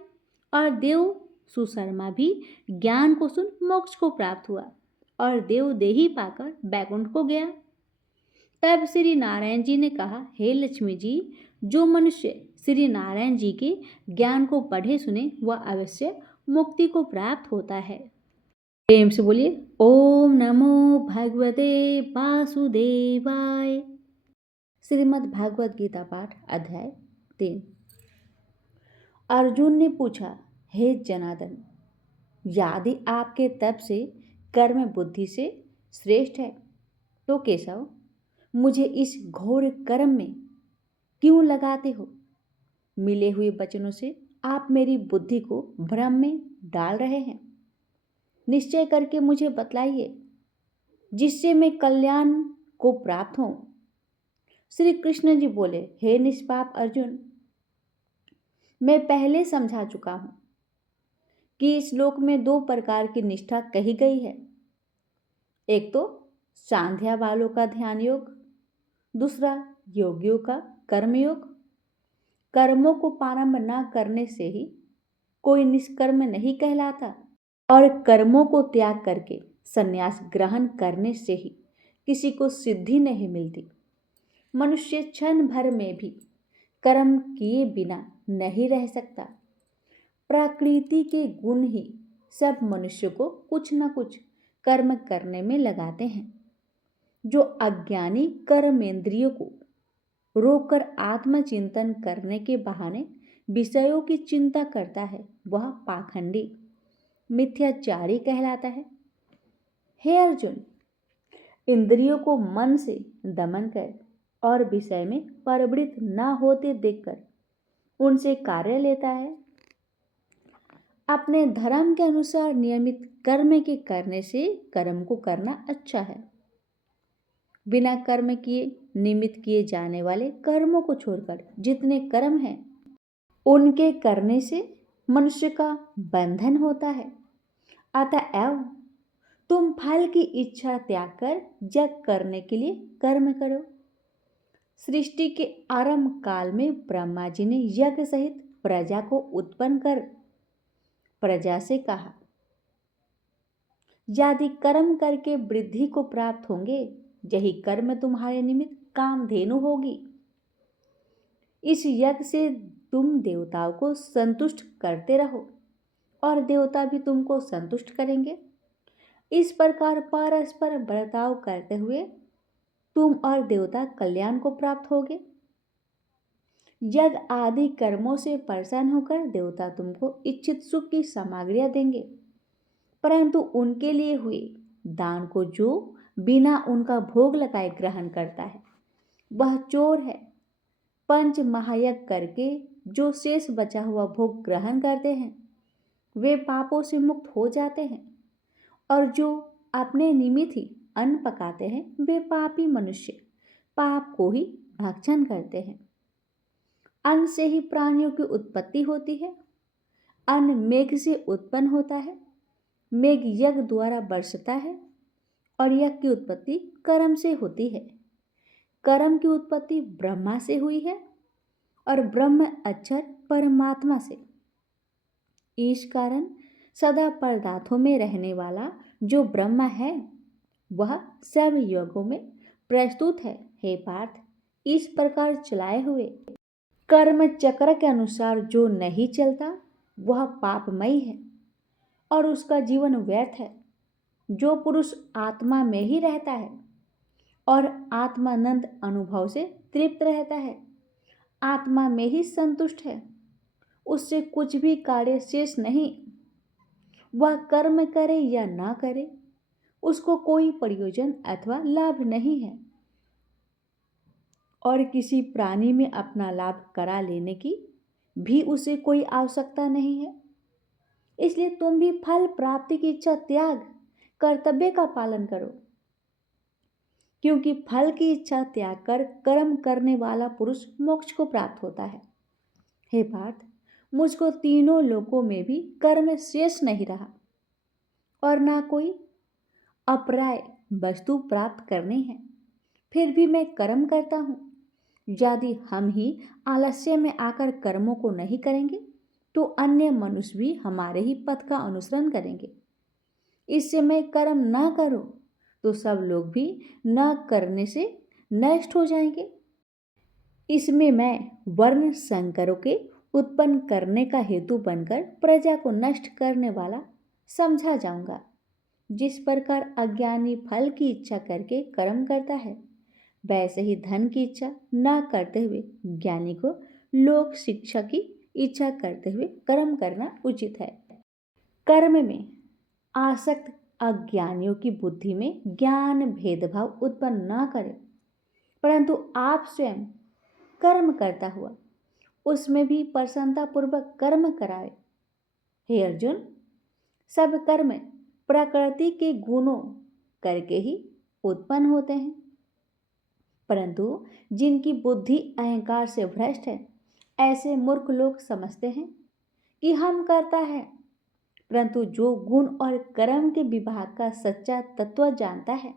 और देव सुशर्मा भी ज्ञान को सुन मोक्ष को प्राप्त हुआ और देव देही पाकर बैकुंठ को गया। तब श्री नारायण जी ने कहा, हे लक्ष्मी जी, जो मनुष्य श्री नारायण जी के ज्ञान को पढ़े सुने वह अवश्य मुक्ति को प्राप्त होता है। प्रेम से बोलिए, ओम नमो भगवते वासुदेवाय। श्रीमद् भागवत गीता पाठ अध्याय 3। अर्जुन ने पूछा, हे जनार्दन, यदि आपके तप से कर्म बुद्धि से श्रेष्ठ है तो केशव मुझे इस घोर कर्म में क्यों लगाते हो? मिले हुए वचनों से आप मेरी बुद्धि को भ्रम में डाल रहे हैं। निश्चय करके मुझे बतलाइए जिससे मैं कल्याण को प्राप्त हूं। श्री कृष्ण जी बोले, हे निष्पाप अर्जुन, मैं पहले समझा चुका हूं कि इस श्लोक में 2 प्रकार की निष्ठा कही गई है। एक तो सांध्या वालों का ध्यान योग, दूसरा योगियों का कर्मयोग। कर्मों को प्रारंभ न करने से ही कोई निष्कर्म नहीं कहलाता और कर्मों को त्याग करके संन्यास ग्रहण करने से ही किसी को सिद्धि नहीं मिलती। मनुष्य क्षण भर में भी कर्म किए बिना नहीं रह सकता। प्रकृति के गुण ही सब मनुष्य को कुछ न कुछ कर्म करने में लगाते हैं। जो अज्ञानी कर्मेंद्रियों को रोककर आत्मचिंतन करने के बहाने विषयों की चिंता करता है वह पाखंडी मिथ्याचारी कहलाता है। हे अर्जुन, इंद्रियों को मन से दमन कर और विषय में प्रवृत्त न होते देखकर उनसे कार्य लेता है। अपने धर्म के अनुसार नियमित कर्म के करने से कर्म को करना अच्छा है। बिना कर्म किए निमित्त किए जाने वाले कर्मों को छोड़कर जितने कर्म हैं उनके करने से मनुष्य का बंधन होता है। अतएव तुम फल की इच्छा त्याग कर यज्ञ करने के लिए कर्म करो। सृष्टि के आरंभ काल में ब्रह्मा जी ने यज्ञ सहित प्रजा को उत्पन्न कर प्रजा से कहा, यदि कर्म करके वृद्धि को प्राप्त होंगे यही कर्म तुम्हारे निमित्त कामधेनु होगी। इस यज्ञ से तुम देवताओं को संतुष्ट करते रहो और देवता भी तुमको संतुष्ट करेंगे। इस प्रकार परस्पर बर्ताव करते हुए तुम और देवता कल्याण को प्राप्त होगे। यज्ञ आदि कर्मों से प्रसन्न होकर देवता तुमको इच्छित सुख की सामग्रियां देंगे, परंतु उनके लिए हुए दान को जो बिना उनका भोग लगाए ग्रहण करता है वह चोर है। पंच महायज्ञ करके जो शेष बचा हुआ भोग ग्रहण करते हैं वे पापों से मुक्त हो जाते हैं और जो अपने निमित्त ही अन्न पकाते हैं वे पापी मनुष्य पाप को ही भक्षण करते हैं। अन्न से ही प्राणियों की उत्पत्ति होती है। अन्न मेघ से उत्पन्न होता है। मेघ यज्ञ द्वारा बरसता है और यज्ञ की उत्पत्ति कर्म से होती है। कर्म की उत्पत्ति ब्रह्मा से हुई है और ब्रह्म अक्षर परमात्मा से। इस कारण सदा पदार्थों में रहने वाला जो ब्रह्मा है वह सब योगों में प्रस्तुत है। हे पार्थ, इस प्रकार चलाए हुए कर्म चक्र के अनुसार जो नहीं चलता वह पापमयी है और उसका जीवन व्यर्थ है। जो पुरुष आत्मा में ही रहता है और आत्मानंद अनुभव से तृप्त रहता है, आत्मा में ही संतुष्ट है, उससे कुछ भी कार्य शेष नहीं। वह कर्म करे या ना करे उसको कोई प्रयोजन अथवा लाभ नहीं है और किसी प्राणी में अपना लाभ करा लेने की भी उसे कोई आवश्यकता नहीं है। इसलिए तुम भी फल प्राप्ति की इच्छा त्याग कर्तव्य का पालन करो, क्योंकि फल की इच्छा त्याग कर कर्म करने वाला पुरुष मोक्ष को प्राप्त होता है। हे पार्थ, मुझको तीनों लोकों में भी कर्म शेष नहीं रहा और ना कोई अपर्याय वस्तु प्राप्त करनी है, फिर भी मैं कर्म करता हूँ। यदि हम ही आलस्य में आकर कर्मों को नहीं करेंगे तो अन्य मनुष्य भी हमारे ही पथ का अनुसरण करेंगे। इससे मैं कर्म ना करूं तो सब लोग भी न करने से नष्ट हो जाएंगे। इसमें मैं वर्ण संकरों के उत्पन्न करने का हेतु बनकर प्रजा को नष्ट करने वाला समझा जाऊंगा। जिस प्रकार अज्ञानी फल की इच्छा करके कर्म करता है, वैसे ही धन की इच्छा न करते हुए ज्ञानी को लोक शिक्षा की इच्छा करते हुए कर्म करना उचित है। कर्म में आसक्त अज्ञानियों की बुद्धि में ज्ञान भेदभाव उत्पन्न न करे, परंतु आप स्वयं कर्म करता हुआ उसमें भी प्रसन्नतापूर्वक कर्म कराए। हे अर्जुन, सब कर्म प्रकृति के गुणों करके ही उत्पन्न होते हैं, परंतु जिनकी बुद्धि अहंकार से भ्रष्ट है, ऐसे मूर्ख लोग समझते हैं कि हम करता है, परंतु जो गुण और कर्म के विभाग का सच्चा तत्व जानता है,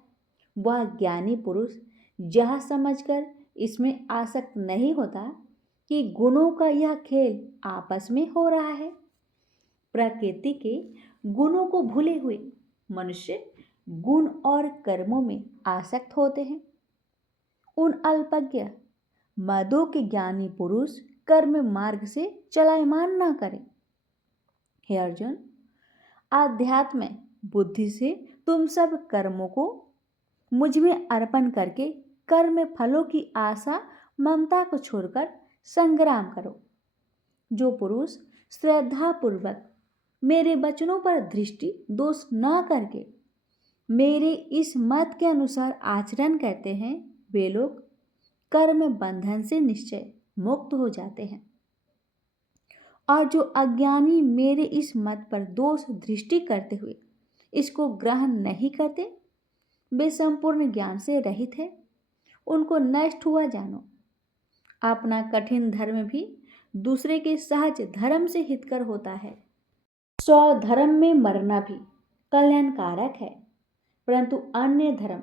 वह ज्ञानी पुरुष यह समझकर इसमें आसक्त नहीं होता कि गुणों का यह खेल आपस में हो रहा है। प्रकृति के गुणों को भूले हुए मनुष्य गुण और कर्मों में आसक्त होते हैं। उन अल्पज्ञ मदों के ज्ञानी पुरुष कर्म मार्ग से चलायमान न करें। हे अर्जुन, आध्यात्म बुद्धि से तुम सब कर्मों को मुझ में अर्पण करके कर्म फलों की आशा ममता को छोड़कर संग्राम करो। जो पुरुष श्रद्धापूर्वक मेरे वचनों पर दृष्टि दोष न करके मेरे इस मत के अनुसार आचरण करते हैं, वे लोग कर्म बंधन से निश्चय मुक्त हो जाते हैं। और जो अज्ञानी मेरे इस मत पर दोष दृष्टि करते हुए इसको ग्रहण नहीं करते, वे संपूर्ण ज्ञान से रहित है, उनको नष्ट हुआ जानो। अपना कठिन धर्म भी दूसरे के सहज धर्म से हितकर होता है। स्वधर्म में मरना भी कल्याणकारक है, परंतु अन्य धर्म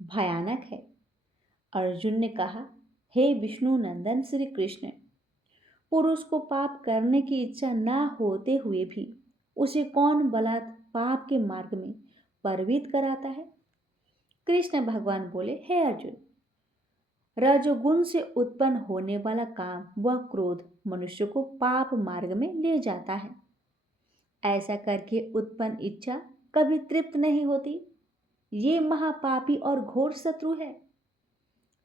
भयानक है। अर्जुन ने कहा, हे विष्णु नंदन श्री कृष्ण, पुरुष को पाप करने की इच्छा न होते हुए भी उसे कौन बलात् पाप के मार्ग में प्रवृत्त कराता है? कृष्ण भगवान बोले, हे अर्जुन, रजोगुण से उत्पन्न होने वाला काम व क्रोध मनुष्य को पाप मार्ग में ले जाता है। ऐसा करके उत्पन्न इच्छा कभी तृप्त नहीं होती। ये महापापी और घोर शत्रु है।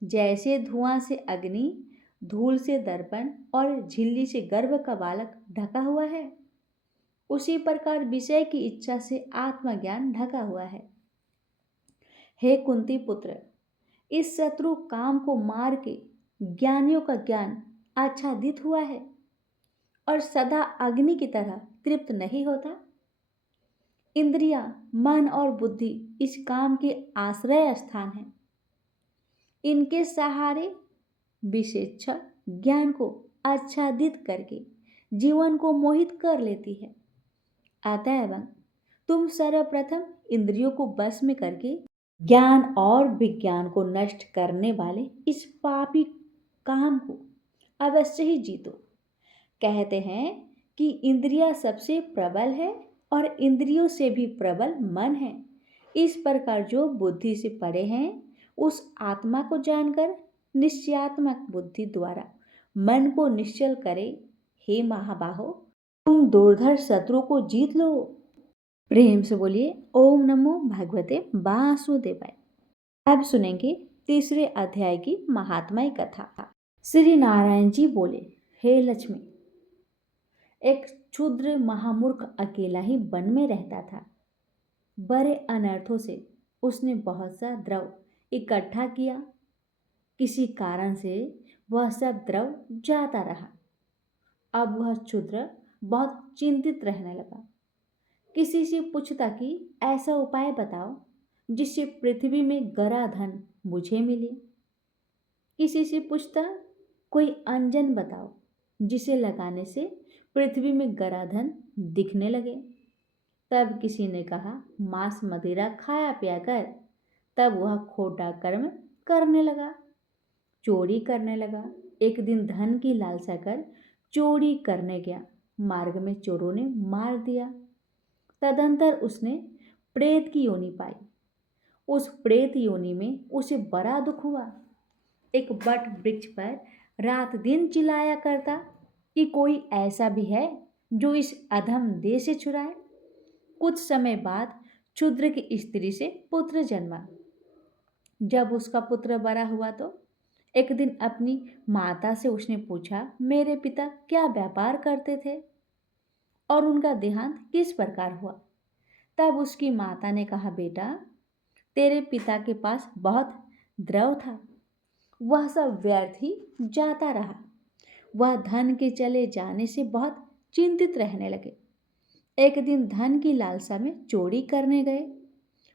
जैसे धुआं से अग्नि, धूल से दर्पण और झिल्ली से गर्भ का बालक ढका हुआ है, उसी प्रकार विषय की इच्छा से आत्मज्ञान ढका हुआ है। हे कुंती पुत्र, इस शत्रु काम को मार के ज्ञानियों का ज्ञान आच्छादित हुआ है और सदा अग्नि की तरह तृप्त नहीं होता। इंद्रियां, मन और बुद्धि इस काम के आश्रय स्थान हैं। इनके सहारे विशेषज्ञ ज्ञान को आच्छादित करके जीवन को मोहित कर लेती है। अतएव तुम सर्वप्रथम इंद्रियों को वश में करके ज्ञान और विज्ञान को नष्ट करने वाले इस पापी काम को अवश्य ही जीतो। कहते हैं कि इंद्रिया सबसे प्रबल है और इंद्रियों से भी प्रबल मन है। इस प्रकार जो बुद्धि से परे हैं, उस आत्मा को जानकर निश्चयात्मक बुद्धि द्वारा मन को निश्चल करे। हे महाबाहो, तुम दुर्धर शत्रु को जीत लो। प्रेम से बोलिए ओम नमो भगवते वासुदेवाय। अब सुनेंगे तीसरे अध्याय की महात्म्य कथा। श्री नारायण जी बोले, हे लक्ष्मी, एक क्षुद्र महामूर्ख अकेला ही वन में रहता था। बड़े अनर्थों से उसने बहुत सा द्रव इकट्ठा किया। किसी कारण से वह सब द्रव जाता रहा। अब वह क्षुद्र बहुत चिंतित रहने लगा। किसी से पूछता कि ऐसा उपाय बताओ जिससे पृथ्वी में गरा धन मुझे मिले। किसी से पूछता कोई अंजन बताओ जिसे लगाने से पृथ्वी में गराधन दिखने लगे। तब किसी ने कहा, मांस मदिरा खाया पिया कर। तब वह खोटा कर्म करने लगा, चोरी करने लगा। एक दिन धन की लालसा कर चोरी करने गया, मार्ग में चोरों ने मार दिया। तदंतर उसने प्रेत की योनि पाई। उस प्रेत योनि में उसे बड़ा दुख हुआ। एक बट वृक्ष पर रात दिन चिल्लाया करता कि कोई ऐसा भी है जो इस अधम देह से छुड़ाए। कुछ समय बाद क्षुद्र की स्त्री से पुत्र जन्मा। जब उसका पुत्र बड़ा हुआ तो एक दिन अपनी माता से उसने पूछा, मेरे पिता क्या व्यापार करते थे और उनका देहांत किस प्रकार हुआ। तब उसकी माता ने कहा, बेटा, तेरे पिता के पास बहुत द्रव्य था, वह सब व्यर्थ ही जाता रहा। वह धन के चले जाने से बहुत चिंतित रहने लगे। एक दिन धन की लालसा में चोरी करने गए,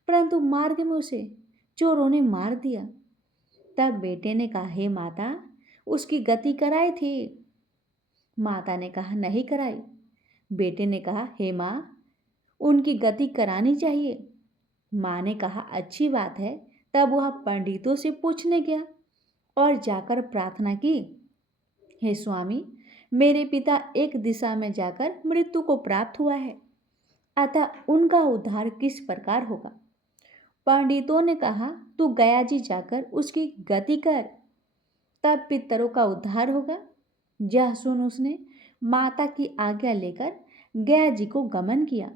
परंतु मार्ग में उसे चोरों ने मार दिया। तब बेटे ने कहा, हे माता, उसकी गति कराई थी। माता ने कहा, नहीं कराई। बेटे ने कहा, हे माँ, उनकी गति करानी चाहिए। माँ ने कहा, अच्छी बात है। तब वह पंडितों से पूछने गया और जाकर प्रार्थना की, हे स्वामी, मेरे पिता एक दिशा में जाकर मृत्यु को प्राप्त हुआ है, अतः उनका उद्धार किस प्रकार होगा। पंडितों ने कहा, तू गया जी जाकर उसकी गति कर, तब पितरों का उद्धार होगा। यह सुन उसने माता की आज्ञा लेकर गया जी को गमन किया।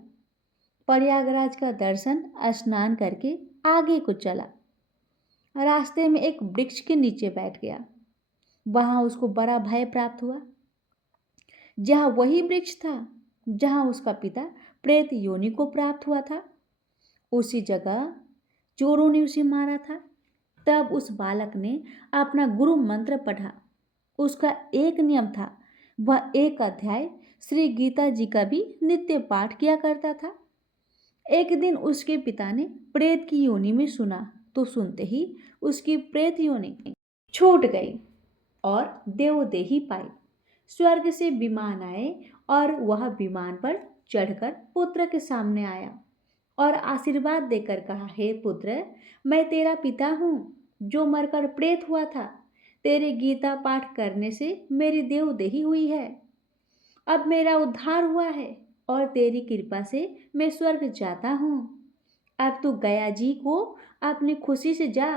प्रयागराज का दर्शन स्नान करके आगे को चला। रास्ते में एक वृक्ष के नीचे बैठ गया। वहां उसको बड़ा भय प्राप्त हुआ। यह वही वृक्ष था जहां उसका पिता प्रेत योनि को प्राप्त हुआ था। उसी जगह चोरों ने उसे मारा था। तब उस बालक ने अपना गुरु मंत्र पढ़ा। उसका एक नियम था, वह एक अध्याय श्री गीता जी का भी नित्य पाठ किया करता था। एक दिन उसके पिता ने प्रेत की योनि में सुना तो सुनते ही उसकी प्रेत योनि छूट गई और देवदेही पाई। स्वर्ग से विमान आए और वह विमान पर चढ़कर पुत्र के सामने आया और आशीर्वाद देकर कहा, हे पुत्र, मैं तेरा पिता हूँ जो मरकर प्रेत हुआ था। तेरे गीता पाठ करने से मेरी देवदेही हुई है। अब मेरा उद्धार हुआ है और तेरी कृपा से मैं स्वर्ग जाता हूँ। अब तू गया जी को अपनी खुशी से जा।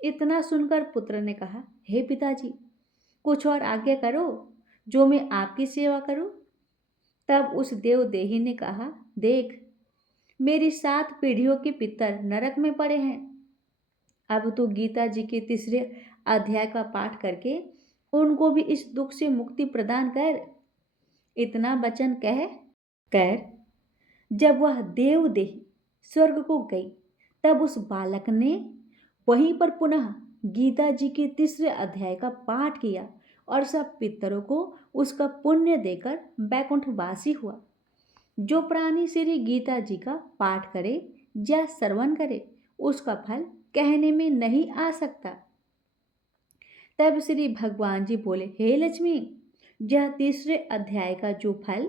इतना सुनकर पुत्र ने कहा, हे पिताजी, कुछ और आज्ञा करो जो मैं आपकी सेवा करूं। तब उस देवदेही ने कहा, देख, मेरी 7 पीढ़ियों के पितर नरक में पड़े हैं। अब तू गीता जी के 3 अध्याय का पाठ करके उनको भी इस दुख से मुक्ति प्रदान कर। इतना वचन कह कर जब वह देवदेही स्वर्ग को गई, तब उस बालक ने वहीं पर पुनः गीता जी के 3 अध्याय का पाठ किया और सब पितरों को उसका पुण्य देकर बैकुंठवासी हुआ। जो प्राणी श्री गीता जी का पाठ करे या श्रवण करे, उसका फल कहने में नहीं आ सकता। तब श्री भगवान जी बोले, हे लक्ष्मी, यह 3 अध्याय का जो फल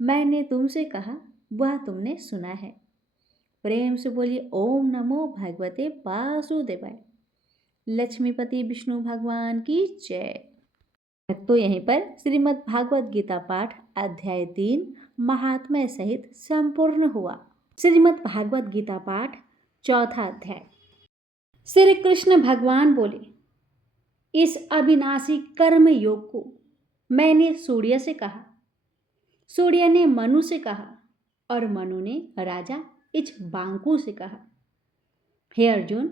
मैंने तुमसे कहा वह तुमने सुना है। प्रेम से बोलिए, ओम नमो भगवते वासुदेवाय। लक्ष्मीपति विष्णु भगवान की जय। तो यहीं पर श्रीमद् भागवत गीता पाठ अध्याय 3 महात्म्य सहित संपूर्ण हुआ। श्रीमद् भागवत गीता पाठ 4था अध्याय। श्री कृष्ण भगवान बोले, इस अविनाशी कर्म योग को मैंने सूर्य से कहा, सूर्य ने मनु से कहा और मनु ने राजा इक्ष्वाकु से कहा। हे अर्जुन,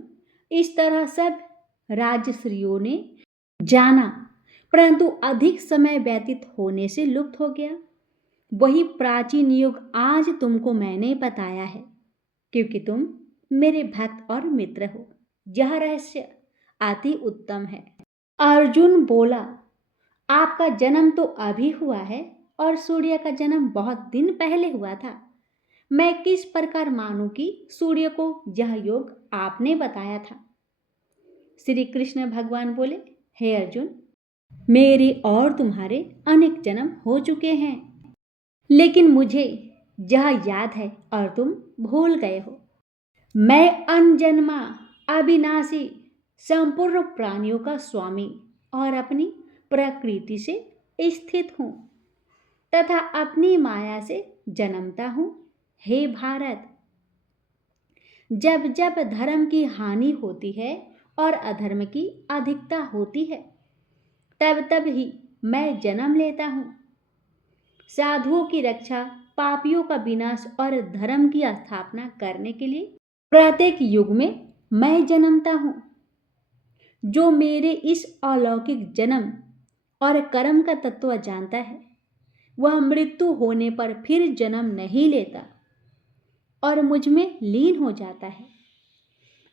इस तरह सब राजश्रियों ने जाना, परंतु अधिक समय व्यतीत होने से लुप्त हो गया। वही प्राचीन युग आज तुमको मैंने बताया है, क्योंकि तुम मेरे भक्त और मित्र हो। यह रहस्य अति उत्तम है। अर्जुन बोला, आपका जन्म तो अभी हुआ है और सूर्य का जन्म बहुत दिन पहले हुआ था। मैं किस प्रकार मानूं कि सूर्य को यह योग आपने बताया था। श्री कृष्ण भगवान बोले, हे अर्जुन, मेरे और तुम्हारे अनेक जन्म हो चुके हैं, लेकिन मुझे यह याद है और तुम भूल गए हो। मैं अनजन्मा, अविनाशी, संपूर्ण प्राणियों का स्वामी और अपनी प्रकृति से स्थित हूँ तथा अपनी माया से जन्मता हूँ। हे भारत, जब जब धर्म की हानि होती है और अधर्म की अधिकता होती है, तब तब ही मैं जन्म लेता हूँ। साधुओं की रक्षा, पापियों का विनाश और धर्म की स्थापना करने के लिए प्रत्येक युग में मैं जन्मता हूँ। जो मेरे इस अलौकिक जन्म और कर्म का तत्व जानता है, वह मृत्यु होने पर फिर जन्म नहीं लेता और मुझ में लीन हो जाता है।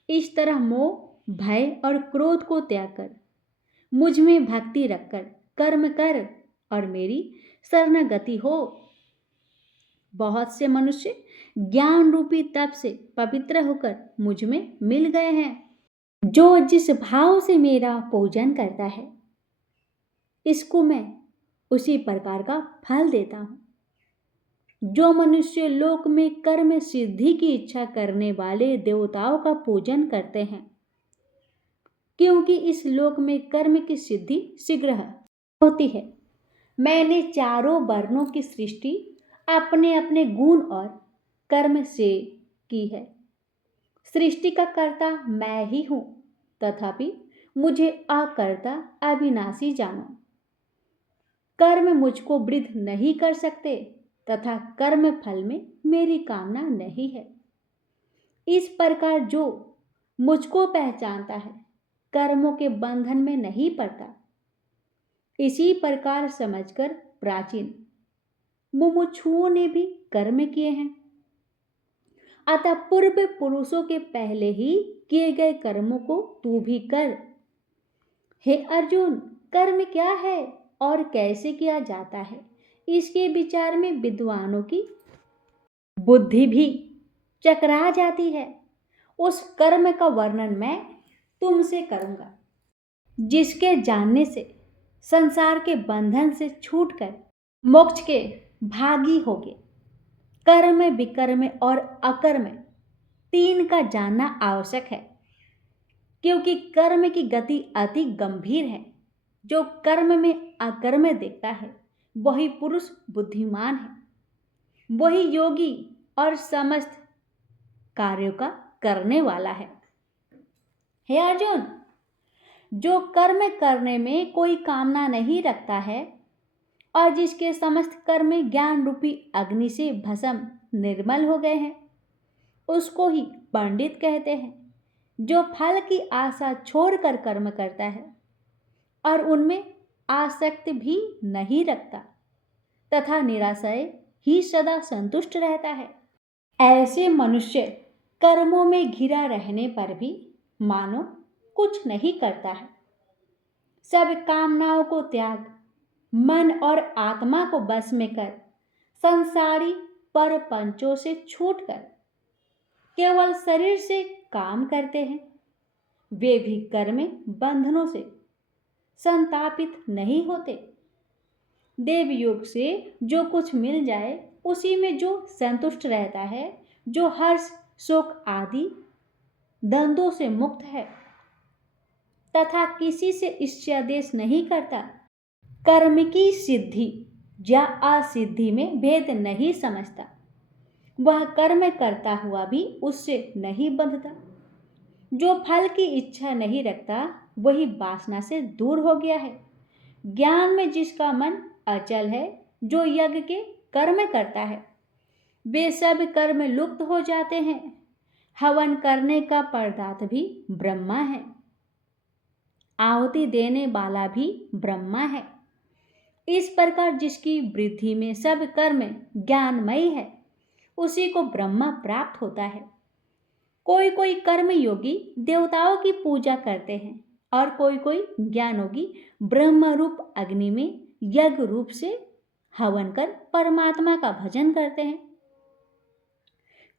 इस तरह मोह, भय और क्रोध को त्याग कर मुझ में भक्ति रखकर कर्म कर और मेरी शरणागति हो। बहुत से मनुष्य ज्ञान रूपी तप से पवित्र होकर मुझ में मिल गए हैं। जो जिस भाव से मेरा पूजन करता है, इसको मैं उसी प्रकार का फल देता हूँ। जो मनुष्य लोक में कर्म सिद्धि की इच्छा करने वाले देवताओं का पूजन करते हैं, क्योंकि इस लोक में कर्म की सिद्धि शीघ्र होती है। मैंने चारों वर्णों की सृष्टि अपने अपने गुण और कर्म से की है। सृष्टि का कर्ता मैं ही हूं, तथापि मुझे अकर्ता अविनाशी जानो। कर्म मुझको वृद्ध नहीं कर सकते तथा कर्म फल में मेरी कामना नहीं है। इस प्रकार जो मुझको पहचानता है, कर्मों के बंधन में नहीं पड़ता। इसी प्रकार समझकर प्राचीन मुमुक्षुओं ने भी कर्म किए हैं। अतः पूर्व पुरुषों के पहले ही किए गए कर्मों को तू भी कर। हे अर्जुन, कर्म क्या है और कैसे किया जाता है, इसके विचार में विद्वानों की बुद्धि भी चकरा जाती है। उस कर्म का वर्णन मैं तुमसे करूंगा, जिसके जानने से संसार के बंधन से छूटकर मोक्ष के भागी होगे। कर्म, विकर्म और अकर्म तीन का जानना आवश्यक है, क्योंकि कर्म की गति अति गंभीर है। जो कर्म में अकर्म देखता है, वही पुरुष बुद्धिमान है, वही योगी और समस्त कार्यों का करने वाला है। हे अर्जुन, जो कर्म करने में कोई कामना नहीं रखता है और जिसके समस्त कर्म ज्ञान रूपी अग्नि से भस्म निर्मल हो गए हैं, उसको ही पंडित कहते हैं। जो फल की आशा छोड़कर कर्म करता है और उनमें आसक्ति भी नहीं रखता तथा निराशय ही सदा संतुष्ट रहता है, ऐसे मनुष्य कर्मों में घिरा रहने पर भी मानो कुछ नहीं करता है। सब कामनाओं को त्याग मन और आत्मा को बस में कर संसारी पर पंचों से छूटकर केवल शरीर से काम करते हैं। वे भी कर्म बंधनों से संतापित नहीं होते। देव योग से जो कुछ मिल जाए उसी में जो संतुष्ट रहता है, जो हर्ष शोक आदि द्वंद्वों से मुक्त है तथा किसी से इच्छादेश नहीं करता, कर्म की सिद्धि या असिद्धि में भेद नहीं समझता, वह कर्म करता हुआ भी उससे नहीं बंधता। जो फल की इच्छा नहीं रखता, वही वासना से दूर हो गया है। ज्ञान में जिसका मन अचल है, जो यज्ञ के कर्म करता है, वे सब कर्म लुप्त हो जाते हैं। हवन करने का पदार्थ भी ब्रह्मा है, आहुति देने वाला भी ब्रह्मा है। इस प्रकार जिसकी वृद्धि में सब कर्म ज्ञानमयी है, उसी को ब्रह्मा प्राप्त होता है। कोई कोई कर्म योगी देवताओं की पूजा करते हैं और कोई कोई ज्ञानयोगी ब्रह्म रूप अग्नि में यज्ञ रूप से हवन कर परमात्मा का भजन करते हैं।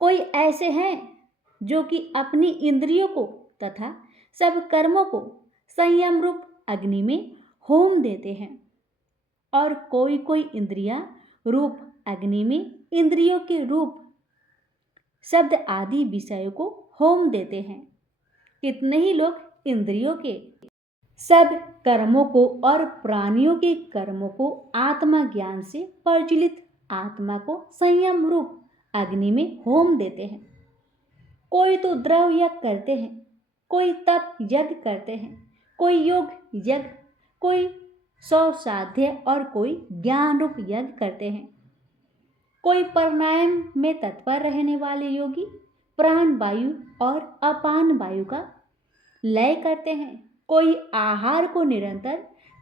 कोई ऐसे हैं जो कि अपनी इंद्रियों को तथा सब कर्मों को संयम रूप अग्नि में होम देते हैं। और कोई कोई इंद्रियां रूप अग्नि में इंद्रियों के रूप शब्द आदि विषयों को होम देते हैं। कितने ही लोग इंद्रियों के सब कर्मों को और प्राणियों के कर्मों को आत्मा ज्ञान से प्रज्वलित आत्मा को संयम रूप अग्नि में होम देते हैं। कोई तो द्रव यज्ञ करते हैं, कोई तप यज्ञ करते हैं, कोई योग यज्ञ, कोई सौ साध्य और कोई ज्ञान रूप यज्ञ करते हैं। कोई प्राणायाम में तत्पर रहने वाले योगी प्राण वायु और अपान वायु का लय करते हैं। कोई आहार को निरंतर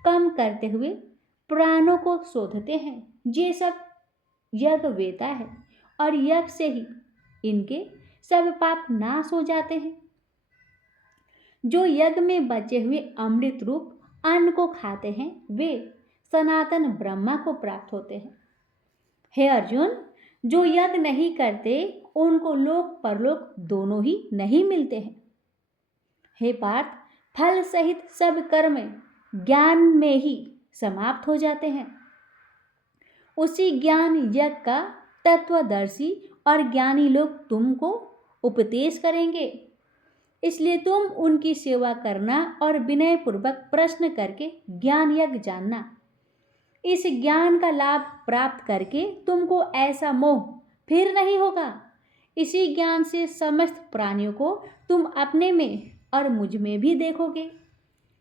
कम करते हुए प्राणों को शोधते हैं। ये सब यज्ञ वेता है और यज्ञ से ही इनके सब पाप नाश हो जाते हैं। जो यज्ञ में बचे हुए अमृत रूप अन्न को खाते हैं वे सनातन ब्रह्मा को प्राप्त होते हैं। हे अर्जुन, जो यज्ञ नहीं करते उनको लोक परलोक दोनों ही नहीं मिलते हैं। हे पार्थ, फल सहित सब कर्म ज्ञान में ही समाप्त हो जाते हैं। उसी ज्ञान यज्ञ का तत्वदर्शी और ज्ञानी लोग तुमको उपदेश करेंगे। इसलिए तुम उनकी सेवा करना और विनय पूर्वक प्रश्न करके ज्ञान यज्ञ जानना। इस ज्ञान का लाभ प्राप्त करके तुमको ऐसा मोह फिर नहीं होगा। इसी ज्ञान से समस्त प्राणियों को तुम अपने में और मुझ में भी देखोगे।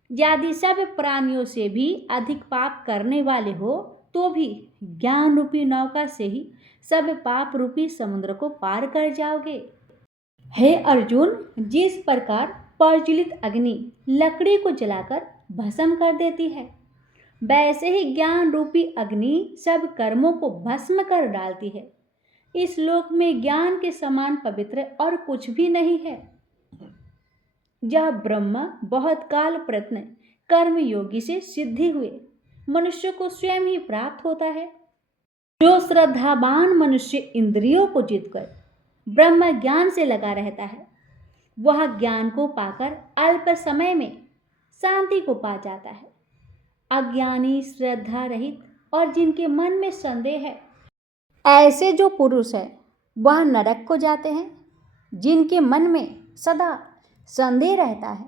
यदि सब प्राणियों से भी अधिक पाप करने वाले हो तो भी ज्ञान रूपी नौका से ही सब पाप रूपी समुद्र को पार कर जाओगे। हे अर्जुन, जिस प्रकार प्रज्वलित अग्नि लकड़ी को जलाकर भस्म कर देती है, वैसे ही ज्ञान रूपी अग्नि सब कर्मों को भस्म कर डालती है। इस लोक में ज्ञान के समान पवित्र और कुछ भी नहीं है। यह ब्रह्म बहुत काल प्रयत्न कर्म योगी से सिद्धि हुए मनुष्य को स्वयं ही प्राप्त होता है। जो श्रद्धावान मनुष्य इंद्रियों को जीतकर ब्रह्म ज्ञान से लगा रहता है, वह ज्ञान को पाकर अल्प समय में शांति को पा जाता है। अज्ञानी, श्रद्धा रहित और जिनके मन में संदेह है, ऐसे जो पुरुष है वह नरक को जाते हैं। जिनके मन में सदा संदेह रहता है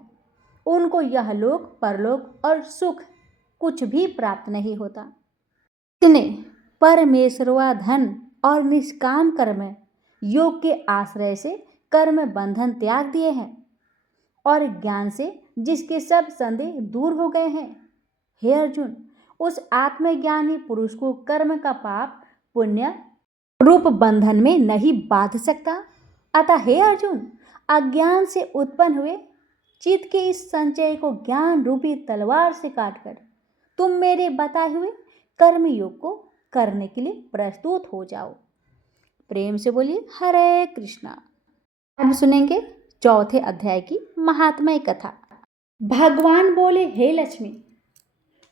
उनको यह लोक परलोक और सुख कुछ भी प्राप्त नहीं होता। इसने परमेश्वराधन और निष्काम कर्म योग के आश्रय से कर्म बंधन त्याग दिए हैं और ज्ञान से जिसके सब संदेह दूर हो गए हैं। हे अर्जुन, उस आत्मज्ञानी पुरुष को कर्म का पाप पुण्य रूप बंधन में नहीं बांध सकता। अतः हे अर्जुन, अज्ञान से उत्पन्न हुए चित्त के इस संचय को ज्ञान रूपी तलवार से काटकर तुम मेरे बताए हुए कर्म योग को करने के लिए प्रस्तुत हो जाओ। प्रेम से बोलिए हरे कृष्णा। अब सुनेंगे चौथे अध्याय की महात्मय कथा। भगवान बोले, हे लक्ष्मी,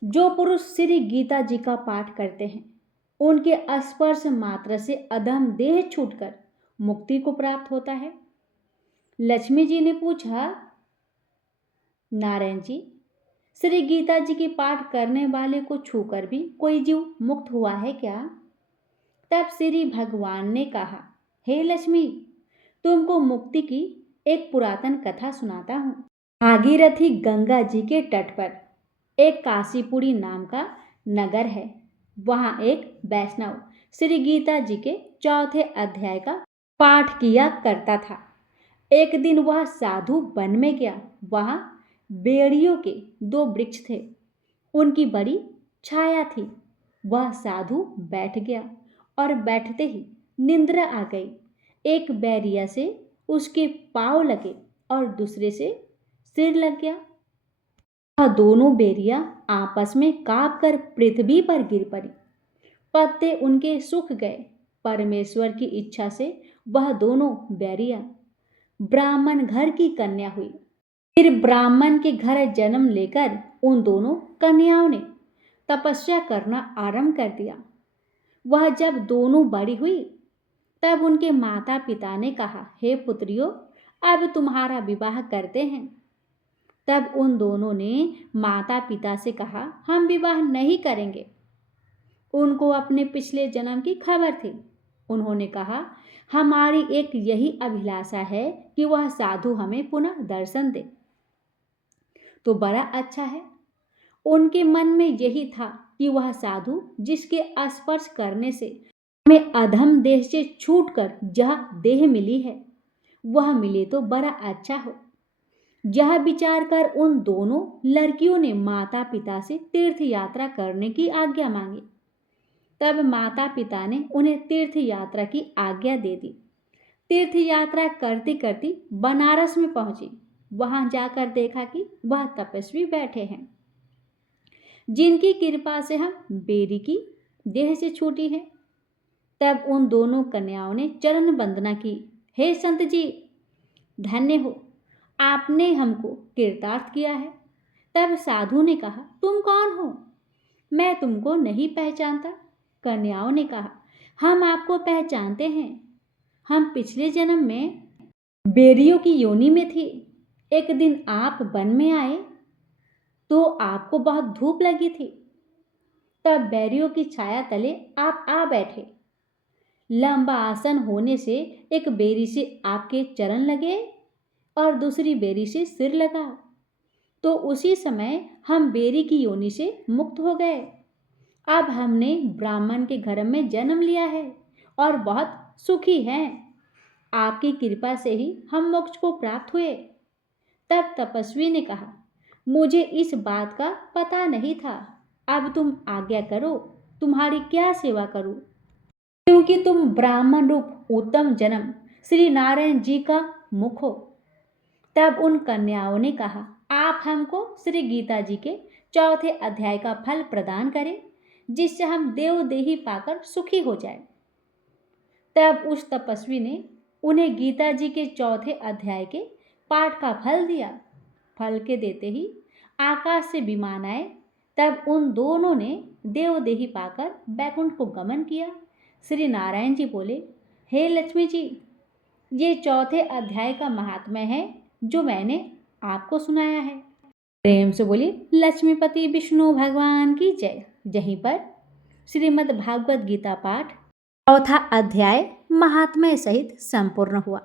जो पुरुष श्री गीता जी का पाठ करते हैं उनके स्पर्श मात्र से अधम देह छूटकर मुक्ति को प्राप्त होता है। लक्ष्मी जी ने पूछा, नारायण जी, श्री गीता जी के पाठ करने वाले को छूकर भी कोई जीव मुक्त हुआ है क्या? तब श्री भगवान ने कहा, हे लक्ष्मी, तुमको मुक्ति की एक पुरातन कथा सुनाता हूँ। भागीरथी गंगा जी के तट पर एक काशीपुरी नाम का नगर है। वहाँ एक वैष्णव श्री गीता जी के चौथे अध्याय का पाठ किया करता था। एक दिन वह साधु वन में गया। वहाँ बेड़ियों के 2 वृक्ष थे, उनकी बड़ी छाया थी। वह साधु बैठ गया और बैठते ही निंद्रा आ गई। एक बैरिया से उसके पाँव लगे और दूसरे से सिर लग गया। वह दोनों बेरिया आपस में कांप कर पृथ्वी पर गिर पड़ी। पत्ते उनके सूख गए। परमेश्वर की इच्छा से वह दोनों बैरिया ब्राह्मण घर की कन्या हुई। फिर ब्राह्मण के घर जन्म लेकर उन दोनों कन्याओं ने तपस्या करना आरंभ कर दिया। वह जब दोनों बड़ी हुई तब उनके माता पिता ने कहा, हे पुत्रियों, अब तुम्हारा विवाह करते हैं। तब उन दोनों ने माता पिता से कहा, हम विवाह नहीं करेंगे। उनको अपने पिछले जन्म की खबर थी। उन्होंने कहा, हमारी एक यही अभिलाषा है कि वह साधु हमें पुनः दर्शन दे। तो बड़ा अच्छा है। उनके मन में यही था कि वह साधु जिसके स्पर्श करने से हमें अधम देह से छूटकर यह देह मिली है, वह मिले तो बड़ा अच्छा हो। यह विचार कर उन दोनों लड़कियों ने माता पिता से तीर्थ यात्रा करने की आज्ञा मांगी। तब माता पिता ने उन्हें तीर्थ यात्रा की आज्ञा दे दी। तीर्थ यात्रा करती करती बनारस में पहुंची। वहां जाकर देखा कि वह तपस्वी बैठे हैं, जिनकी कृपा से हम बेरी की देह से छूटी है। तब उन दोनों कन्याओं ने चरण वंदना की। हे संत जी, धन्य हो, आपने हमको कृतार्थ किया है। तब साधु ने कहा, तुम कौन हो? मैं तुमको नहीं पहचानता। कन्याओं ने कहा, हम आपको पहचानते हैं। हम पिछले जन्म में बेरियों की योनि में थी। एक दिन आप वन में आए तो आपको बहुत धूप लगी थी। तब बेरियों की छाया तले आप आ बैठे। लंबा आसन होने से एक बेरी से आपके चरण लगे और दूसरी बेरी से सिर लगा। तो उसी समय हम बेरी की योनि से मुक्त हो गए। अब हमने ब्राह्मण के घर में जन्म लिया है और बहुत सुखी हैं। आपकी कृपा से ही हम मोक्ष को प्राप्त हुए। तब तपस्वी ने कहा, मुझे इस बात का पता नहीं था। अब तुम आज्ञा करो, तुम्हारी क्या सेवा करूं? क्योंकि तुम ब्राह्मण रूप उत्तम जन्म श्री नारायण जी का मुख हो। तब उन कन्याओं ने कहा, आप हमको श्री गीता जी के 4थे अध्याय का फल प्रदान करें, जिससे हम देवदेही पाकर सुखी हो जाए। तब उस तपस्वी ने उन्हें गीता जी के 4थे अध्याय के पाठ का फल दिया। फल के देते ही आकाश से विमान आए। तब उन दोनों ने देवदेही पाकर बैकुंठ को गमन किया। श्री नारायण जी बोले, हे लक्ष्मी जी, ये 4थे अध्याय का महात्म्य है जो मैंने आपको सुनाया है। प्रेम से बोली लक्ष्मीपति विष्णु भगवान की जय। यहीं पर श्रीमद् भागवत गीता पाठ 4था अध्याय महात्म्य सहित संपूर्ण हुआ।